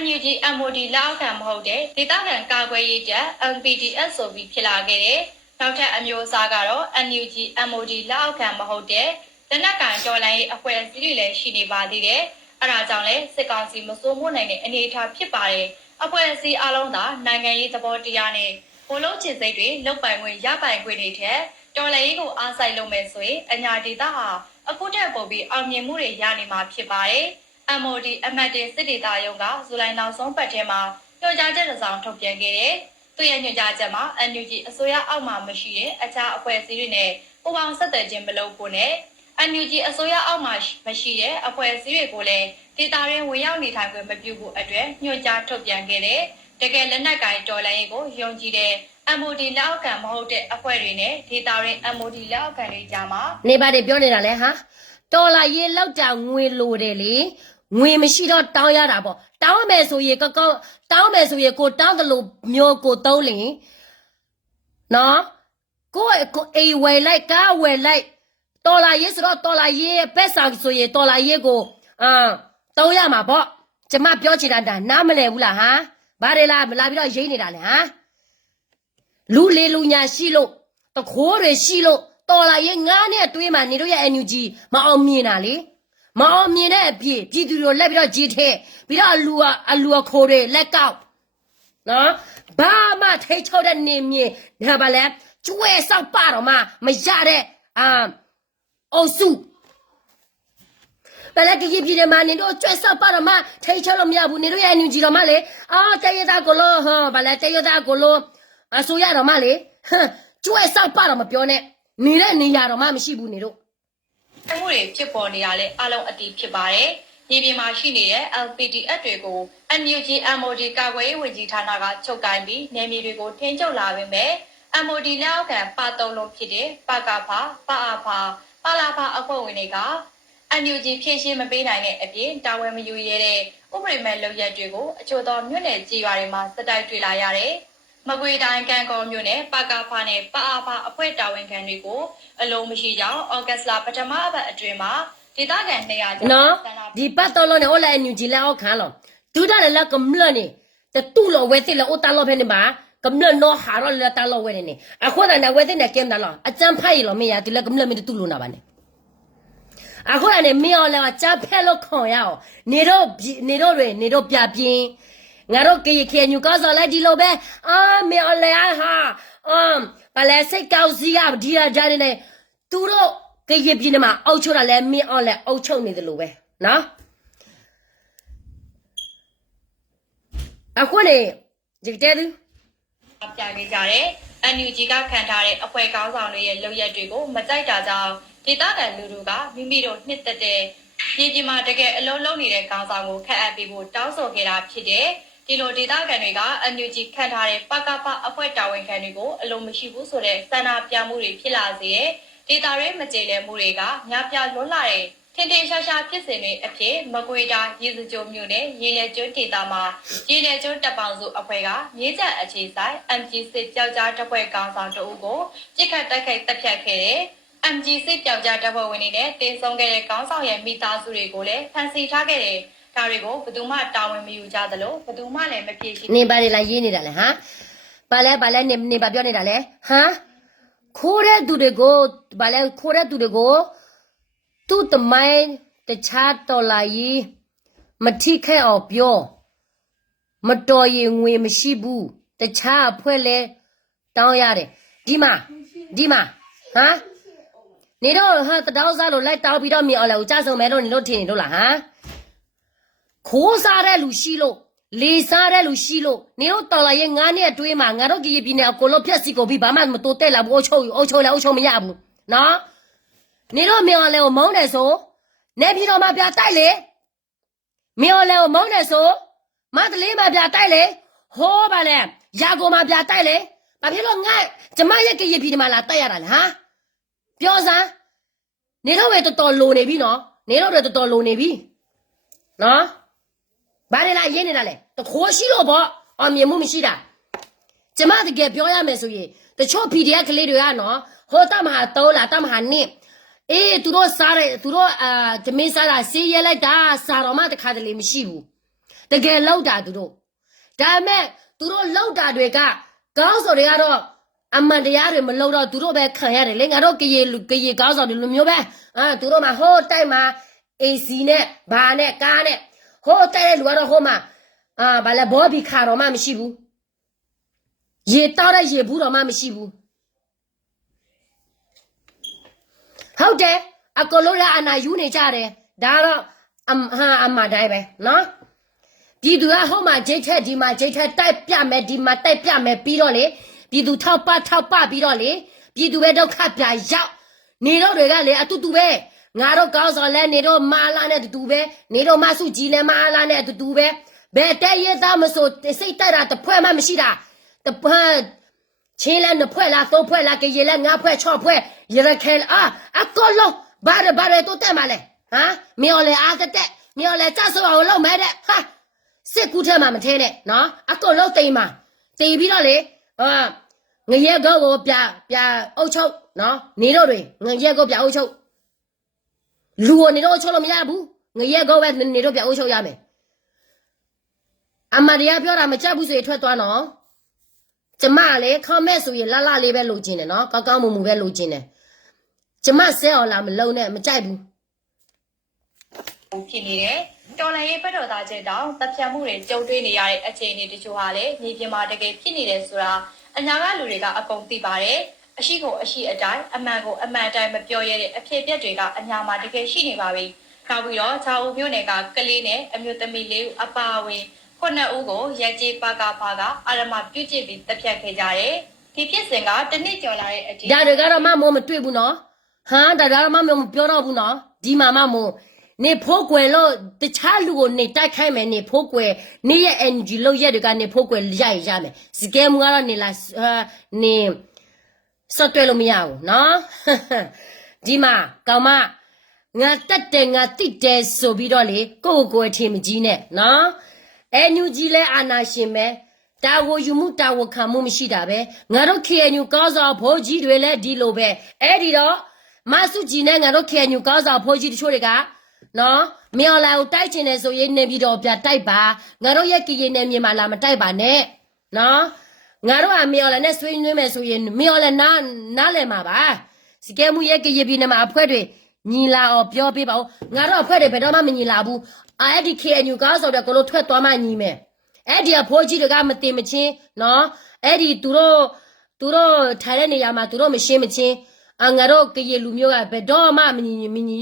NUG MOD လက်အောက်ခံမဟုတ်တဲ့ဒေသခံကာကွယ်ရေးတပ် MPDS ဆိုပြီးဖြစ်လာခဲ့တဲ့နောက်ထပ်အမျိုးအစားကတော့ NUG MOD လက်အောက်ခံမဟုတ်တဲ့လက်နက်ကန်တော်လှန်ရေးအဖွဲ့အစည်းတွေလည်းရှိနေပါသေးတယ်။အဲဒါကြောင့်လည်းစစ်ကောင်စီမစိုးမိုးနိုင်တဲ့အနေအထားဖြစ်ပါတယ်။အဖွဲ့အစည်းအလုံးသာနိုင်ငံရေးသဘောတရားနဲ့ဘလုံးချစ်စိတ်တွေလုတ်ပိုင်ခွင့်ရပိုင်ခွင့်တွေထက်တော်လှန်ရေးကိုအားစိုက်လုပ်မယ်ဆိုရင်အညာဒေသဟာအခုထက်ပိုပြီးအောင်မြင်မှုတွေရနေမှာဖြစ်ပါတယ်။ MOD အမတ်တင်စစ်ဒေသရုံးကဇူလိုင်နောက်ဆုံးပတ်ထဲမှာညွှန်ကြားချက်တစ်စောင်ထုတ်ပြန်ခဲ့တယ်။သူရဲ့ညွှန်ကြားချက်မှာ NUG အစိုးရအောက်မှာမရှိတဲ့အခြားအဖွဲ့အစည်းတွေနဲ့ပူးပေါင်းဆက်သွယ်ခြင်းမလုပ်ဖို့နဲ့ NUG အစိုးရအောက်မှာမရှိတဲ့အဖွဲ့အစည်းတွေကိုလည်းဒေသရင်းဝင်ရောက်နေထိုင်ခွင့်မပြုဖို့အတွက်ညွှန်ကြားထုတ်ပြန်ခဲ့တဲ့တကယ်လက်နက်ကိုင်တော်လှန်ရေးကိုယုံကြည်တဲ့ MOD လက်အောက်ခံမဟုတ်တဲ့အဖွဲ့တွေနဲ့ဒေသရင်း MOD လက်အောက်ခံတွေကြားမှာနေပါတယ်ပြောနေတာလဲဟာတော်လာရေးလောက်တာငွေလိုတယ်လေငွေမရှိတော့တောင်းရတာပေါ့တောင်းမယ်ဆိုရင်တောင်းမယ်ဆိုရင်ကိုတောင်းတယ်လို့မျိုးကိုသုံးလင်နော်ကိုအိမ်ဝယ်လိုက်ကားဝယ်လိုက်တော်လာရေးဆိုတော့တော်လာရေးပက်ဆောင်ဆိုရင်တော်လာရေးကိုတောင်းရမှာပေါ့ကျမပြောချင်တာနားမလဲဘူးလားဟာဘာတွေလားမလာပြီးတော့ရိမ့်နေတာလေဟာလူလေလူညာရှိလို့တခိုးတွေရှိလို့တော်လာရေးငားနဲ့အတွင်းမှာနေတို့ရဲ့ NUG မအောင်မြင်တာလေမအောင်မြင်တဲ့အပြည့်ပြည်သူတို့လက်ပြီးတော့ကြီးထဲပြီးတော့အလူခိုးတွေလက်ကောက်နော်ဘာမှထိတ်ချုပ်တဲ့နေမြင်ဒါပါလဲ ကျွဲဆောက်ပါတော့မှမရတဲ့အုပ်စုဘယ်လဲကကြီးပြည်တယ်မှာနေတော့ကျွဲဆောက်ပါတော့မှထိတ်ချလို့မရဘူးနေတို့ရဲ့အန်ယူဂျီတော့မှလေတရသားကိုလို့ဘယ်လဲတရသားကိုလို့အဆိုရတော့မှလေကျွဲဆောက်ပါတော့မပြောနဲ့နေတဲ့နေရတော့မှမရှိဘူးနေတို့ မှုတွေဖြစ်ပေါ်နေတာလည်းအလုံးအတီးဖြစ်ပါတယ်။ပြည်ပြည်မှာရှိနေတဲ့ LPDF တွေကို NUG MOD ကာကွယ်ရေးဝန်ကြီးဌာနကချုပ်ကိုင်ပြီးနယ်မြေတွေကိုထိန်းချုပ်လာပေမဲ့ MOD လက်အောက်ခံပါတုံးလုံးဖြစ်တဲ့ပကဖာပအဖာပလာဖာအဖွဲ့ဝင်တွေက NUG ဖြည့်ရှင်းမပေးနိုင်တဲ့အပြင်တာဝန်မယူရတဲ့ဥပဒေမဲ့လုပ်ရက်တွေကိုအချို့သောမြို့နယ်ကြီးရွာတွေမှာစတိုက်တွေ့လာရတယ်။မကွေတိုင်းကံကောမြို့နယ်ပကဖာနဲ့ပအဖာအဖွဲ့တာဝန်ခံတွေကိုအလုံးမရှိကြောင်းဩဂတ်စ်လပထမအပတ်အတွင်းမှာဒေသခံ200ကျော် နော်ဒီပတ်တော်လုံးနဲ့ဟိုလာအန်ယူဂျီလက်အောက်ခံလို့တူတာလည်းကမ္လနေတတူလို့ဝဲသိလို့အိုတာလို့ဖဲနေပါကမ္လနော်ဟာရောလည်းတာလို့ဝဲနေအခုတည်းနဲ့ဝဲသိနေကဲမလားအချမ်းဖိုင်လို့မရတူလည်းကမ္လမတူလို့နာပါနဲ့အခုလည်းမင်းလည်းချဖဲလို့ခေါ်ရအောင်နေတော့ပြပြင်းငါတို့ကေညူကောဆိုလိုက်ဒီလိုပဲမင်းလည်းဟာဘာလဲစိတ်ကောက်စီးရဒီရကြနေသူတို့ကရပြင်းမှာအောက်ချုံတာလဲမင်းအောင်လဲအောက်ချုံနေတယ်လို့ပဲနော်အခုနေဒီတဲ့သူ ပြခဲ့ကြတဲ့ NUG ကခံထားတဲ့အဖွဲ့ကောင်းဆောင်တွေရဲ့လုပ်ရက်တွေကိုမကြိုက်တာကြောင့်ဒေသခံလူထုကမိမိတို့နှစ်သက်တဲ့ပြည်ပြည်မှာတကယ်အလုံးလုံးနေတဲ့ကောင်းဆောင်ကိုခန့်အပ်ပေးဖို့တောင်းဆိုခဲ့တာဖြစ်တဲ့ဒီလိုဒေသခံတွေက NUG ခံထားတဲ့ပကပအဖွဲ့တာဝန်ခံတွေကိုအလုံးမရှိဘူးဆိုတဲ့စန္ဒပြမှုတွေဖြစ်လာစေတဲ့ဒေသတွေမကြေလည်မှုတွေကများပြားလွန်းလာတဲ့ထင်ထင်ရှားရှားဖြစ်စဉ်တွေအဖြစ်မကွေတာရေစကြိုမြို့နယ်ရေနယ်ကျွန်းဒေသမှာရေနယ်ကျွန်းတပ်ပေါင်းစုအဖွဲ့ကမြေကျန်အခြေဆိုင် MG6 ကြောက်ကြားတပ်ဖွဲ့ကောင်ဆောင်တအုပ်ကိုပြစ်ခတ်တိုက်ခိုက်တပ်ဖြတ်ခဲ့တဲ့ MG6 ကြောက်ကြားတပ်ဖွဲ့ဝင်တွေနဲ့တင်ဆောင်ခဲ့တဲ့ကောင်ဆောင်ရဲ့မိသားစုတွေကိုလည်းဖမ်းဆီးထားခဲ့တဲ့ဒါတွေကိုဘယ်သူမှတာဝန်မယူကြသလိုဘယ်သူမှလည်းမဖြေရှင်း နေပါလေလာရေးနေတာလေဟမ်ဘာလဲနေပါပြောနေတာလေဟမ်ခိုးတဲ့သူတွေကိုဘာလဲခိုးတဲ့သူတွေကိုသူ့တမိုင်းတခြားတော်လာကြီးမထိခဲအောင်ပြောမတော်ရင်ငွေမရှိဘူးတခြားအဖွဲ့လဲတောင်းရတယ်ဒီမှာဟမ်နေတော့ဟာတောင်းစားလို့လိုက်တောင်းပြီးတော့မြေအောင်လဲကိုကြဆုံမဲလို့နေလို့ထင်နေလို့လားဟမ်ခိုးစားတဲ့လူရှိလို့လေစားတဲ့လူရှိလို့နေတော့တော်လာရဲ့9နှစ်အတွင်းမှာငါတို့ကြီးပြည်နယ်အကုန်လုံးဖြက်စီကိုပြီးဘာမှမတိုးတက်လာဘူးအုပ်ချုပ်မရဘူးနော်နေတော့မြေအောင်လဲကိုမုန်းတယ်ဆိုနေပြည်တော်မှာပြတိုက်လေမြေအောင်လဲကိုမုန်းတယ်ဆိုမတလေးမှာပြတိုက်လေဟောပါလေရာကိုမှာပြတိုက်လေဘာဖြစ်လို့ငါကျမရဲ့ကြီးပြည်နယ်မှာလာတိုက်ရတာလဲဟာပြောစမ်းနေတော့ပဲတော်လိုနေပြီနော်နေတော့တော်တော်လိုနေပြီနော်ဘာလဲလာရင်းနေတာလဲတခိုးရှိလို့ပေါ့အောင်မြင်မှုမရှိတာကျမတကယ်ပြောရမယ်ဆိုရင်တချို့ PDF ကလေးတွေကနော်ဟိုတမဟာ3လားတမဟာ2သူတို့စားတယ်သူတို့ဂျမင်းစားတာဆေးရဲလိုက်တာစားတော့မှတခါတလေမရှိဘူးတကယ်လောက်တာသူတို့ဒါမဲ့သူတို့လောက်တာတွေကကောင်းစော်တွေကတော့အမှန်တရားတွေမလောက်တော့သူတို့ပဲခံရတယ်လေငါတို့ကရေကောင်းစော်တွေလိုမျိုးပဲသူတို့မှဟိုတိုက်မှာ AC နဲ့ဘာနဲ့ကားနဲ့ဟိုတိုက်တဲ့လူကတော့ဟိုမှာဘာလဲဘောဘီခါတော့မှမရှိဘူးရေတောက်တဲ့ရေဘူးတော့မှမရှိဘူးဟုတ်တယ်အကလုံးရအနာယူနေကြတယ်ဒါတော့အမတိုင်းပဲနော်ပြည်သူကဟိုမှာဂျိတ်ထက်ဒီမှာဂျိတ်ထက်တိုက်ပြမယ်ဒီမှာတိုက်ပြမယ်ပြီးတော့လေပြည်သူထောက်ပပြီးတော့လေပြည်သူပဲဒုက္ခပြရောက်နေတော့တွေကလေအတူတူပဲငါတို့ကောင်းစော်လဲနေတော့မာလာနဲ့တူပဲနေတော့မဆုကြီးလဲမာလာနဲ့တူပဲဘယ်တဲ့ရသားမဆိုစိတ်တက်တာတဖွဲမှမရှိတာတပွဲချင်းလဲနှစ်ဖွဲလားသုံးဖွဲလားကြေလဲ9ဖွဲ6ဖွဲရခဲအကောလုံးဘာရတော့တက်မှာလဲဟမ်မြေော်လဲအားကတက်မြေော်လဲကြဆောအောင်လုပ်မဲတဲ့ဟာစစ်ကူးထဲမှာမထဲနဲ့နော်အကောလုံးတိမ်မှာတိမ်ပြီးတော့လေငရဲကောကိုပြအုပ်ချုပ်နော်နေတော့တွေငရဲကောပြအုပ်ချုပ်လူနေတော့ချုပ်လို့မရဘူးငရဲကောပဲနေတော့ပြအုပ်ချုပ်ရမယ်အမတရားပြောတာမကြဘူးဆိုရင်ထွက်သွားနော်ကျမလေခေါမက်ဆိုရင်လှလေးပဲလိုချင်တယ်နော်ကောင်းမူပဲလိုချင်တယ်ကျမဆဲအောင်လာမလုံးနဲ့မကြိုက်ဘူးဖြစ်နေတယ်တော်လည်းရေးဘက်တော်သားချက်တောင်တပ်ဖြတ်မှုတွေကြုံတွေ့နေရတဲ့အခြေအနေတချို့ဟာလည်းမြေပြင်မှာတကယ်ဖြစ်နေတယ်ဆိုတာအညာကလူတွေကအကုန်သိပါတယ် အရှိကိုအရှိအတိုင်းအမှန်ကိုအမှန်အတိုင်းမပြောရတဲ့အဖြစ်အပျက်တွေကအများမှာတကယ်ရှိနေပါပြီနောက်ပြီးတော့ဂျာဦးမြို့နယ်ကကလေးနဲ့အမျိုးသမီးလေးဦးအပါအဝင်9ဦးကိုရက်ကျေးပါကပါကအာရမပြုတ်ကျပြီးတပ်ဖြတ်ခဲ့ကြတယ်ဒီဖြစ်စဉ်ကတနစ်ကျော်လာတဲ့အထိ ဒါတွေကတော့မမိုးမတွေ့ဘူးနော်ဟမ်ဒါကတော့မမိုးမပြောတော့ဘူးနော်ဒီမှာမမိုးနေဖိုးကွယ်လို့တခြားလူကိုနေတိုက်ခိုင်းမယ်နေဖိုးကွယ်နေရဲ့ NG လို့ရက်တွေကနေဖိုးကွယ်ရရမယ်စကဲမကတော့နေလာနေစော့တွဲလို့မရဘူးနော်ဒီမှာကောင်မငါတက်တယ်ငါတိတယ်ဆိုပြီးတော့လေကိုအထင်မကြီးနဲ့နော်NUG လဲအာနာရှင်ပဲတာဝယူမှုတာဝခံမှုမရှိတာပဲငါတို့ KNU ကောင်းဆောင်ဖိုးကြီးတွေလည်းဒီလိုပဲအဲ့ဒီတော့မဆုကြီးနဲ့ငါတို့ KNU ကောင်းဆောင်ဖိုးကြီးတချို့တွေကနော်မြော်လာကိုတိုက်ချင်တယ်ဆိုရင်နေပြီးတော့ပြတိုက်ပါငါတို့ရဲ့ကရင်နယ်မြေမှာလာမတိုက်ပါနဲ့နော်ငါတို့ကမြော်လာနဲ့ဆွေးနွေးမယ်ဆိုရင်မြော်လာနားလည်မှာပါစကဲမှုရဲ့ကရင်ပြည်နယ်မှာအဖွဲ့တွေညီလာအောင်ပြောပေးပါဦးငါတို့အဖွဲ့တွေဘယ်တော့မှမညီလာဘူးအဲ့ဒီ KNU ကောင်းဆောင်တဲ့ကိုလို့ထွက်သွားမှညီမယ်အဲ့ဒီအဖိုးကြီးတွေကမတင်မချင်းနော်အဲ့ဒီသူတို့ထိုင်တဲ့နေရာမှာသူတို့မရှင်းမချင်းငါတို့ကရေလူမျိုးကဘယ်တော့မှမညီ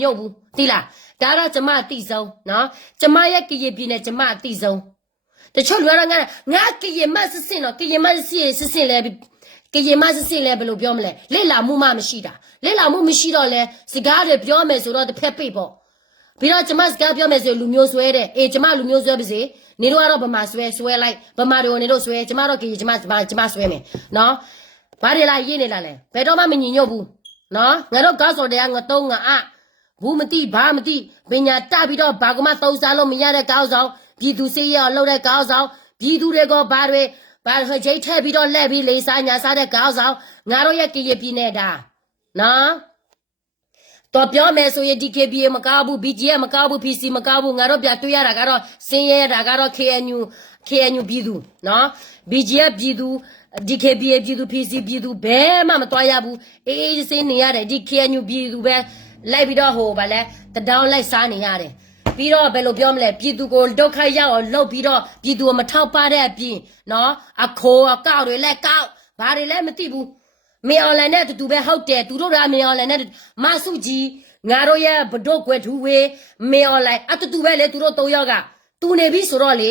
ညွတ်ဘူးသိလားဒါတော့ကျမအတိဆုံးနော်ကျမရဲ့ကရေပြည်နဲ့ကျမအတိဆုံးတချို့လူကတော့ငါကရေမဆစင်တော့ကရေမဆစင်လဲကရေမဆစင်လဲဘယ်လိုပြောမလဲလေ့လာမှုမှမရှိတာလေ့လာမှုမရှိတော့လဲစကားတွေပြောမယ်ဆိုတော့တစ်ဖက်ပိတ်ပေါ့ပြီးတော့ကျမစကားပြောမယ်ဆိုလူမျိုးဆွဲတယ်အေးကျမလူမျိုးဆွဲပါစေနေတော့ဗမာဆွဲလိုက်ဗမာတွေကိုနေတော့ဆွဲကျမတော့ကျမဆွဲမယ်နော်ဘာတွေလာရေးနေလာလဲဘယ်တော့မှမညီညွတ်ဘူးနော်ငါတို့ကောက်စော်တရားငါသုံးငါဘူးမတိဘာမတိပညာတပြီးတော့ဘာကမှသုံးစားလို့မရတဲ့ကောက်ဆောင်ပြည်သူစေးရလှုပ်တဲ့ကောက်ဆောင်ပြည်သူတွေကဘာချိတ်ထည့်ပြီးတော့လက်ပြီးလေးစားညာစားတဲ့ကောက်ဆောင်ငါတို့ရဲ့ကရပြည်နဲ့ဒါနော်တော့ပြောမယ်ဆိုရင် DKBA မကောက်ဘူး BGM မကောက်ဘူး PC မကောက်ဘူးငါတို့ပြတွေ့ရတာကတော့စင်းရဲတာကတော့ KNU ပြည်သူနော် BGM ပြည်သူ DKBA ပြည်သူ PC ပြည်သူဘယ်မှမတွားရဘူးအေးစင်းနေရတယ်ဒီ KNU ပြည်သူပဲလိုက်ပြီးတော့ဟိုဗာလဲတတောင်းလိုက်စားနေရတယ်ပြီးတော့ဘယ်လိုပြောမလဲပြည်သူကိုဒုက္ခရောက်အောင်လှုပ်ပြီးတော့ပြည်သူကိုမထောက်ပတဲ့အပြင်နော်အခိုးအကောက်တွေလက်ကောက်ဘာတွေလဲမသိဘူးမေအွန်လိုင်းနဲ့တူပဲဟုတ်တယ်သူတို့ကမေအွန်လိုင်းနဲ့မဆုကြီးငါတို့ရဲ့ဘဒုတ်ကွယ်ထူဝေးမေအွန်လိုင်းအတူပဲလေသူတို့၃ယောက်ကတူနေပြီဆိုတော့လေ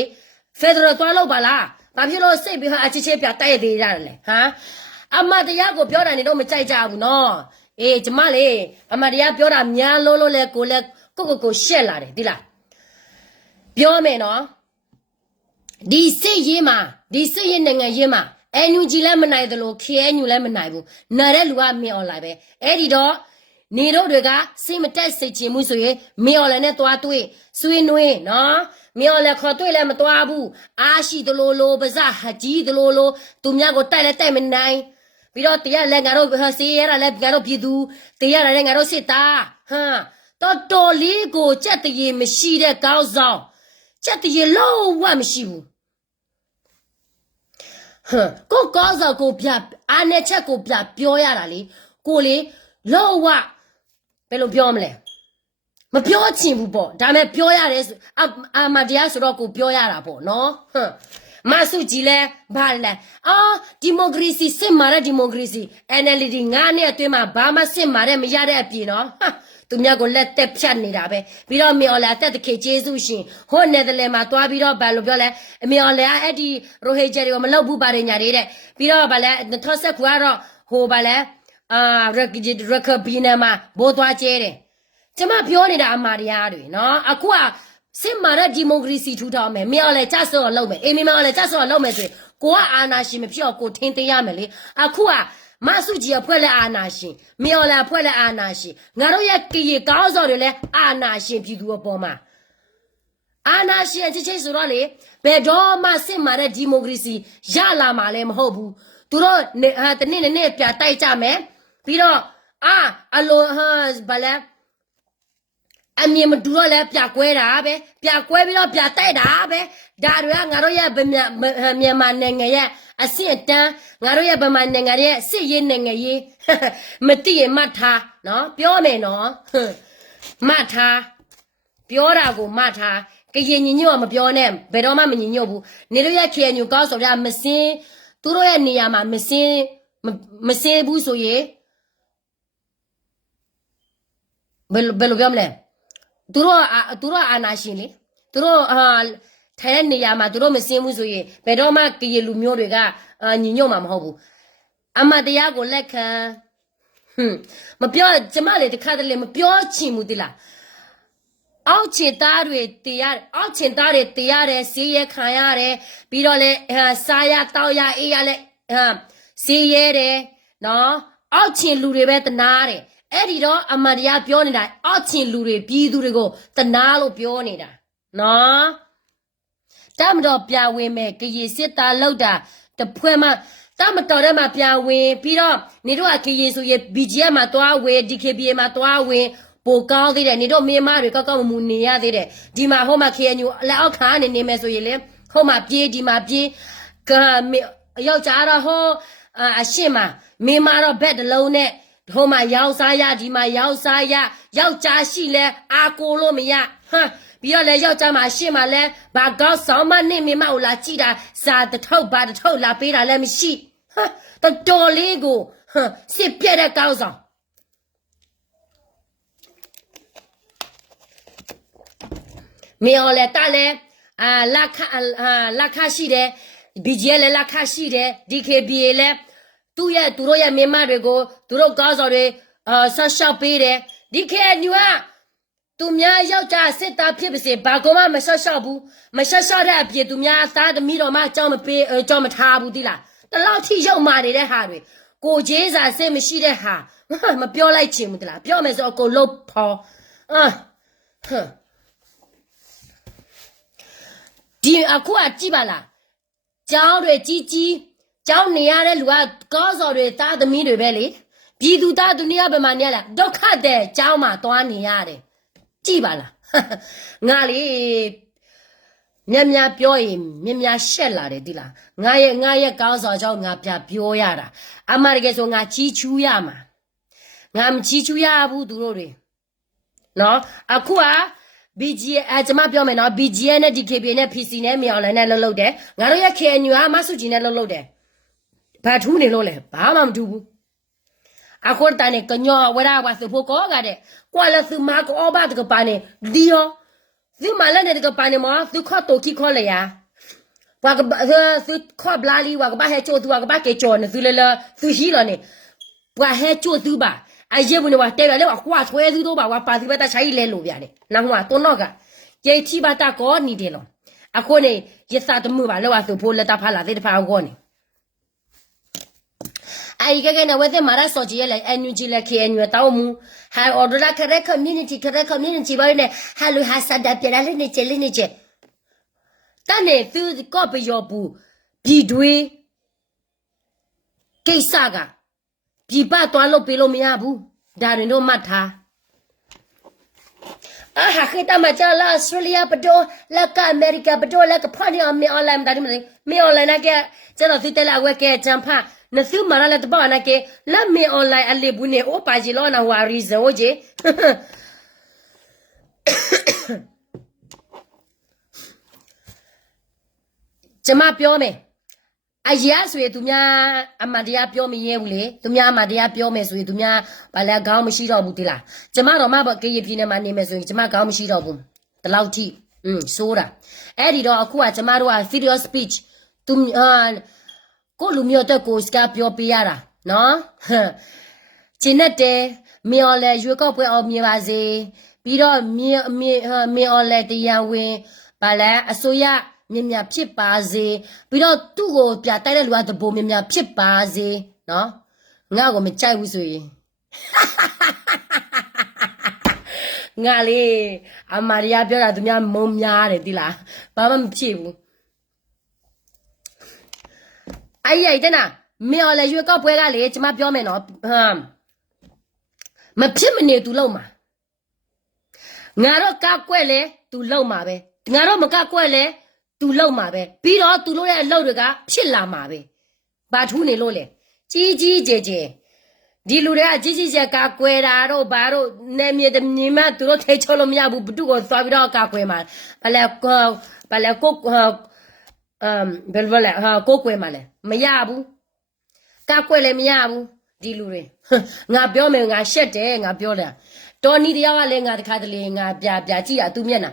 ဖက်ဒရယ်သွားလို့ပါလားဘာဖြစ်လို့စိတ်ပြီးအချစ်ချစ်ပြတိုက်သေးရတယ်လဲဟမ်အမတရားကိုပြောတာနေတော့မကြိုက်ကြဘူးနော်အေးကျမလေအမတရားပြောတာများလို့လဲကိုရှက်လာတယ်ဒီလားပြောမယ်နော်ဒီစစ်ရေးနိုင်ငံရေးမှာNUG လည်းမနိုင်တယ်လို့ KNU လည်းမနိုင်ဘူးနားတဲ့လူကမင်းအွန်လိုင်းပဲအဲ့ဒီတော့နေတို့တွေကစိတ်မတက်စိတ်ချင်မှုဆိုရင်မင်းအွန်လိုင်းနဲ့တွားတွေ့ဆွေးနွေးနော်မင်းအွန်လိုင်းခေါ်တွေ့လည်းမတွားဘူးအားရှိသလိုလိုပါးစဟကြီးသလိုလိုသူများကိုတိုက်လည်းတိုက်မနိုင်ပြီးတော့တရားလည်းငါတို့စေးရတာလည်းငါတို့ပြည်သူတရားလည်းငါတို့စစ်သားဟမ်တော်လေးကိုကြက်တရေမရှိတဲ့ကောင်းဆောင်ကြက်တရေလုံးဝမရှိဘူးကိုကောင်းဆောင်ကိုပြအာနဲ့ချက်ကိုပြပြောရတာလေကိုလေလုံးဝဘယ်လိုပြောမလဲမပြောချင်ဘူးပေါ့ဒါမဲ့ပြောရတယ်အာမတရားဆိုတော့ကိုပြောရတာပေါ့နော်မဆုကြီးလဲဘာလဲဒီမိုကရေစီစစ်မာတဲ့ဒီမိုကရေစီ NLD 9နှစ်အတွင်းမှာဘာမှစစ်မာတဲ့မရတဲ့အပြင်နော်သူများကိုလက်သက်ဖြတ်နေတာပဲပြီးတော့မြော်လာတက်တခေကျေးဇူးရှင်ဟိုနယ်တယ်မှာတွားပြီးတော့ဘာလို့ပြောလဲမြော်လာအဲ့ဒီရိုဟေဂျာတွေကိုမလုပ်ဘူးပါတယ်ညာတွေတဲ့ပြီးတော့ဘာလဲ2019ကတော့ဟိုဘာလဲရခဘီနမှာဘိုးသွားကျဲတယ်ကျမပြောနေတာအမှားတရားတွေနော်အခုကစစ်မာတဲ့ဒီမိုကရေစီထူထောင်မယ်မြော်လာကြဆော့လုပ်မယ်အေးမြော်လာကြဆော့လုပ်မယ်ဆိုရင်ကိုကအာနာရှင်မဖြစ်တော့ကိုထင်းသိရမယ်လေအခုကမဆုကြီးအဖွဲ့လက်အာနာရှင်မြော်လာအဖွဲ့လက်အာနာရှင်ငါတို့ရဲ့ကရေကောင်းစော်တွေလည်းအာနာရှင်ပြည်သူအပေါ်မှာအာနာရှင်ချစ်ဆိုတော့လေဘယ်တော့မှစစ်မှန်တဲ့ဒီမိုကရေစီရလာမှာလည်းမဟုတ်ဘူးသူတို့တနေ့ပြတိုက်ကြမယ်ပြီးတော့အလိုဘာလဲအမြင်မတူတော့လဲပြကွဲတာပဲပြကွဲပြီးတော့ပြတိုက်တာပဲဒါတွေကငါတို့ရဲ့မြန်မာနိုင်ငံရဲ့အစစ်အတန်းငါတို့ရဲ့ဗမာနိုင်ငံရဲ့စစ်ရေးနိုင်ငံရေးမသိရင်မှတ်ထားနော်ပြောမယ်နော်မှတ်ထားပြောတာကိုမှတ်ထားကရင်ညီညွတ်မပြောနဲ့ဘယ်တော့မှမညီညွတ်ဘူးနေလို့ရ KNU ကောက်ဆိုရမစင်းသူတို့ရဲ့နေရာမှာမ မစင်ဘူးဆိုရင်ဘယ်လိုပြောမလဲသူတို့အာနာရှင်လေသူတို့ထိုင်တဲ့နေရာမှာသူတို့မစင်ဘူးဆိုရင်ဘယ်တော့မှကရေလူမျိုးတွေကညီညွတ်မှာမဟုတ်ဘူးအမတရားကိုလက်ခံမပြောကျမလေတခါတလေမပြောချင်ဘူးတိလားအောက်ချင်သားတွေတရားအောက်ချင်သားတွေတရားတယ်စီးရဲခံရတယ်ပြီးတော့လေစားရတောက်ရအေးရလဲစီးရဲတယ်နော်အောက်ချင်လူတွေပဲတနာတယ်အဲ့ဒီတော့အမတရားပြောနေတာအောက်ချင်လူတွေပြည်သူတွေကိုတနာလို့ပြောနေတာနော်တမတော်ပြဝင်မဲ့ကရေစစ်သားလောက်တာတဖွဲမှတမတော်တဲ့မှာပြဝင်ပြီးတော့နေတို့ကကရေဆိုရ BGM မှာတွားဝင် DKBA မှာတွားဝင်ပိုကောင်းသေးတယ်နေတို့မေမတွေကောက်ကောက်မူနေရသေးတယ်ဒီမှာဟိုမှာ KNU လက်အောက်ခါနေမယ်ဆိုရင်လေဟိုမှာပြေးဒီမှာပြေးယောက်ျားတော့ဟိုအရှင်းမှာမေမတော့ဘက်တလုံးနဲ့ဟိုမှာရောက်စားရဒီမှာရောက်စားရယောက်ျားရှိလဲအာကိုလို့မရပြီးတော့လဲယောက်ျားမှာရှင်းမှာလဲဘာကောက်ဆောင်မနဲ့မေမကိုလာကြည့်တာစာတထုပ်ဘာတထုပ်လာပေးတာလည်းမရှိတော်လေးကိုစစ်ပြက်တဲ့ကောက်ဆောင်မေော်လဲတာလဲလက်ခရှိတယ် BGL လဲလက်ခရှိတယ် DKBA လဲသူတို့ရဲ့မေမတွေကိုသူတို့ကောက်ဆောင်တွေဆက်ရှောက်ပေးတယ် DKNU ကသူများယောက်ျားစစ်သားဖြစ်ပါစေဘာကောမှမဆက်ရှောက်ဘူးမဆက်ရှောက်တဲ့အပြင်သူများသားသမီးတော်မှအကြောင်းမပေးအကြောင်းမထားဘူးတိလားတလောက်ထိရုပ်မာနေတဲ့ဟာတွေကိုဂျေးစာစိတ်မရှိတဲ့ဟာမပြောလိုက်ချင်ဘူးတိလားပြောမယ်ဆိုအကုန်လုံးဖော်ဒီအခုကကြည့်ပါလားကျောင်းတွေကြီးကျောင်းနေရတဲ့လူကကောင်းစော်တွေသားသမီးတွေပဲလေပြည်သူသားသူနေရဘယ်မှာနေရလဲဒုက္ခတဲ့ကျောင်းမှာသွားနေရတယ်ကြည့်ပါလားငါလေမြပြောရင်မြရှက်လာတယ်ဒီလားငါရဲ့ကောင်းစော်ကြောင့်ငါပြပြောရတာအမှန်တကယ်ဆိုငါချီးချူးရမှာငါမချီးချူးရဘူးသူတို့တွေနော်အခုကBGA ကျွန်မပြောမယ်နော် BGA နဲ့ DKBA နဲ့ PC နဲ့မြောင်လိုင်းနဲ့လှုပ်တယ်ငါတို့ရဲ့ KNU ကမဆုကြီးနဲ့လှုပ်တယ်ဘာထူးနေလို့လဲဘာမှမထူးဘူးအခုတန်းနဲ့ကညောဝရဝါစဖို့ကောကတဲ့ကွာလစမကောဘာတကပါနေဒီယောဒီမလာနဲ့တကပါနေမသူခတ်တိုခိခေါ်လေယာဝါကသူခေါ်ဘလာလီဝါကဘာဟဲချိုသူဝါကဘာကေချိုနေသူလေလာသူရှိလောနေဝါဟဲချိုသူပါအယေဘူးနေဝါတဲရလေဝါကွာဆွဲသူတော့ပါဝါပါစီဘတာချိုင်းလဲလို့ဗျာနေနောင်ဝါတွန်းတော့ကကျေတီဘတာကောနေတယ်လို့အခုနေရစတမှုပါလောဝါသူဖိုးလက်တာဖလာတဲ့တဖာကောနေai cái này với thế mà ra soi chỉ là energy là khi anh người tao mu hai order ra cái community bao này hai lối hai sản đẹp là lên này ta này từ có bây giờ bu bị đuôi cái sao cả bị ba toán lô bị lô mía bu đã đến đâu mặt ha khi ta mà cho là Australia bắt đầu là cả America bắt đầu là cái party online đã đi online này cái cho là thứ tên là cái jump na su mara la tba na ke la me online alle bune o pa ji lo na wa reason o je ကျမပြောမယ်အရာဆိုရင်သူများအမှန်တရားပြောမရဲဘူးလေသူများအမှန်တရားပြောမယ်ဆိုရင်သူများဘာလဲခေါင်းမရှိတော့ဘူးတိလားကျမတော့မှကရေပြင်းနေမှာနေမယ်ဆိုရင်ကျမခေါင်းမရှိတော့ဘူးဒီလောက်ထိဆိုးတာအဲ့ဒီတော့အခုကကျမတို့က video speech သူကိုလူမျိုးတက်ကိုစကားပြောပြရတာနော်ကျင်းတဲ့မြေော်လဲရွေးကောက်ပွဲအောင်မြင်ပါစေပြီးတော့မြေော်လဲတရားဝင်ဘာလဲအစိုးရမြင်ဖြစ်ပါစေပြီးတော့သူ့ကိုပြတိုက်တဲ့လူကတဘိုးမြင်ဖြစ်ပါစေနော်ငါ့ကိုမကြိုက်ဘူးဆိုရင်ငါလေအမရီယာပြောတာသူများမုံများတယ်တိလားဘာမှမဖြစ်ဘူးအဲ့ရတဲ့နာမေော်လဲရွေးကောက်ပွဲကလေကျမပြောမယ်နော်မဖြစ်မနေသူလုံမှာငါတော့ကောက်ကွက်လဲသူလုံမှာပဲငါတော့မကောက်ကွက်လဲသူလုံမှာပဲပြီးတော့သူတို့ရဲ့အလုပ်တွေကဖြစ်လာမှာပဲဘာထူးနေလို့လဲကြီးကျယ်ဒီလူတွေကကြီးကျယ်ကောက်ကွယ်တာတော့ဘာတော့နေမြေတမြင်မှသူတို့ထိချုံလို့မရဘူးဘသူကိုသွားပြီးတော့ကောက်ကွယ်မှာဘာလဲကိုဘယ်လိုလဲကိုကွယ်မှာလဲမရဘူး ကာကွယ်လည်းမရဘူးဒီလူတွေငါပြောမယ်ငါရှက်တယ်ငါပြောတယ်တော်နီတရားကလည်းငါတခါတလေငါပြကြည့်ရသူမျက်နှာ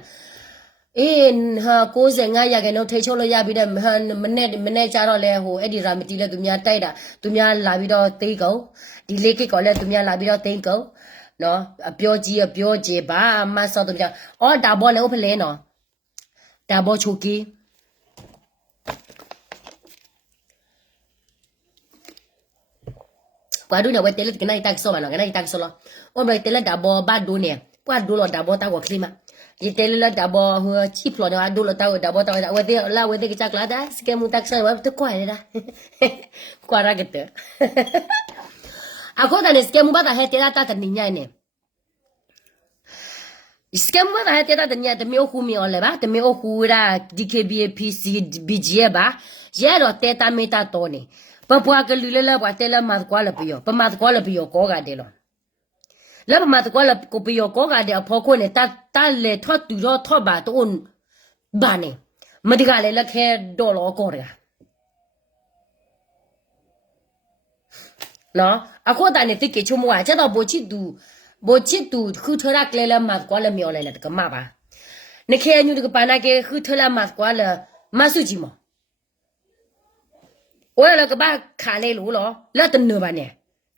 အေးဟာ95ရာခိုင်နှုန်းထိချုပ်လို့ရပြီးတဲ့မနေ့ကျတော့လဲဟိုအဲ့ဒီရာမတီလဲသူများတိုက်တာသူများလာပြီးတော့သိန်းကုန်ဒီလေးကိတ်ကလည်းသူများလာပြီးတော့သိန်းကုန်နော်အပြောကြီးပါမဆော့သူများအော်ဒါဘောလည်းဖလဲနော်ဒါဘောချိုကီဘာလို့လဲဝဲတယ်ကနိုင်တက်ဆောမနော်ကနိုင်တက်ဆောလောအော်ဘယ်တယ်ဒါဘောဘာဒိုနေပွားဒိုလောဒါဘောတာကိုခလီမာဒီတယ်လဒါဘောဟိုချိဖလောနော်ဒိုလောတာဒါဘောတာဝဲတယ်လာဝဲတယ်ကချက်ကလာဒါစကမှုတက်ဆောဝဲတကွာရတာကွာရကတဲ့အခုတည်းစကမှုဘာသာဟဲတယ်လာတာတနိညာနေစကမှုဘာသာဟဲတယ်လာတနိညာတမျိုးခုမြော်လဲပါတမျိုးခုရာ DKBA PC BGA ပါရဲတော့တဲတာမေတာတော်နေပပွားကလူလဲလဲပွားတဲလာမတ်ကွာလပီယောပမတ်ကွာလပီယောကောကတဲ့လောလဲပမတ်ကွာလကိုပီယောကောကတဲ့ဖော်ခွနဲ့တာလေထော့တူတော့ထော့ပါတုံးဘာနေမဒီကလည်းလက်ခဲဒေါ်လောကောရနော်အခုတည်းနဲ့တိကေချုံမွာချက်တော့ဘိုချစ်တူခုထရကလဲလဲမတ်ကွာလမြော်လဲတကမပါနခဲညူတကပနာကေခုထရမတ်ကွာလမဆုကြီးမဝဲလကဘာခါလေလို့လောလက်တနဘာနဲ့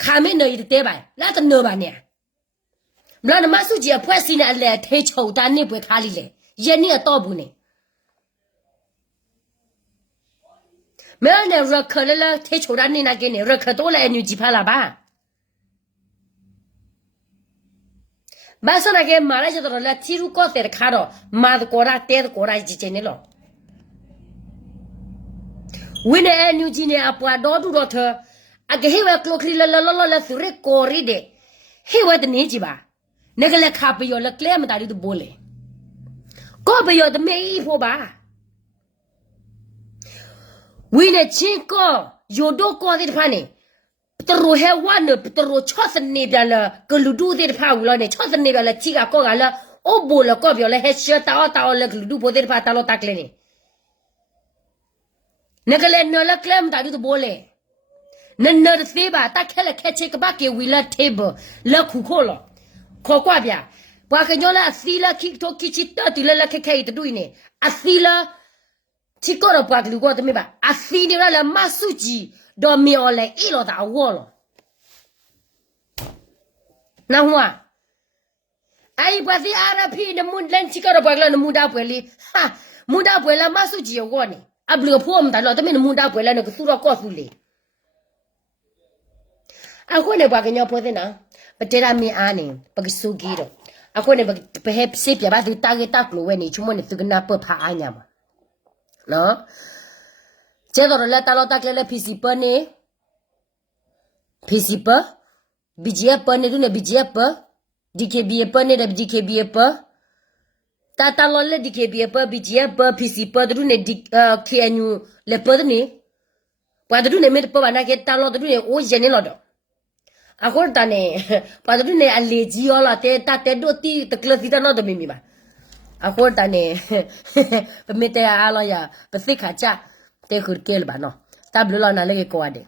ခါမင်းနေတဲပါလက်တနဘာနဲ့မလားမဆုကြီးအဖွဲစီနဲ့အလဲထဲချုံတာနေပွဲခါလိလေယနေ့တော့ဘူးနေမဲနဲ့ရခလလထဲချုံတာနေနာကနေရခတော့လဲအညူကြီးဖလာပါဘာစနာကေမာလာကျတော့လက်ချီရူကောတဲ့ခါတော့မာဒကိုရာတဲကိုရာကြီးချနေလို့ဝင်းနဲ့ညူကြီးနဲ့အပွားတော့တူတော့သအကေဟေဝကလိုခလီလဆူရကိုရီတဲ့ဟေဝတဲ့နေကြီးပါနေကလေးခါပယောလကလဲမတာရီတူဘိုးလေကိုပယောတမေးဖို့ပါဝင်းနဲ့ချင်းကိုယိုဒိုကိုတဲ့ဖာနေပတရိုဟဲဝါနပတရိုချောစနေပြလာကလူဒူတဲ့ဖာဝလာနေချောစနေပြလာချီကကောကလာအိုဘိုလကောပြောလဲဟဲရှတာလကလူဒူဘိုတဲ့ဖာတာလောတက်လေနေနကလည်းနော်လကလမ်တာဒီဘိုလေနနရသေးပါတက်ခဲလက်ခဲချေကဘာကေဝီလာတေဘလက်ခုခိုလောခေါ်ကွာဗျာဘာကညောလာအစီလာခိတိုခိချစ်တတူလလက်ခဲခဲတူနေအစီလာချီကောရပွားကလူကောတမေပါအစီနေရလာမဆုကြီးဒေါ်မီအော်လေအီလောတာဝေါ်လောနာဟွာအိုင်ဘာစီအာရဖီနမွန်လန်ချီကောရပွားကလနမူဒါပွဲလီဟာမူဒါပွဲလာမဆုကြီးရောနေအဘလဖို့မတလို့တမင်မူတာပွဲလာနေကသူတော့ကော့သူလေအခုနေပါကညပေါ်တဲ့နာပတေရာမီအာနေပကစုကြီးတော့အခုနေဘဟက်စစ်ပြပါဒီတာဂက်တက်လို့ဝဲနေချုံမနေသူကနာပဖာအညာမနော်ကျတော့လက်တလို့တက်လေ PC ပနေ PC ပ BGF ပနေသူနေ BGF ပ DKBA ပနေ DKBA ပတာလောလေ DKBA ပ BGF ပ PC ပသူနေ KNU လေပဒနေပါသူနေမေပဘာနာကေတာလောသူနေအိုးရနေလို့တော့အခုတaneပါသူနေအလေကြီးရောလာတဲ့တဒိုတီတကလစီတနော်တမီမီပါအခုတane ပမေတအားလောရပစိခါချတဲ့ခုကဲလပါနော်တဘလလောနာလေကိုဝade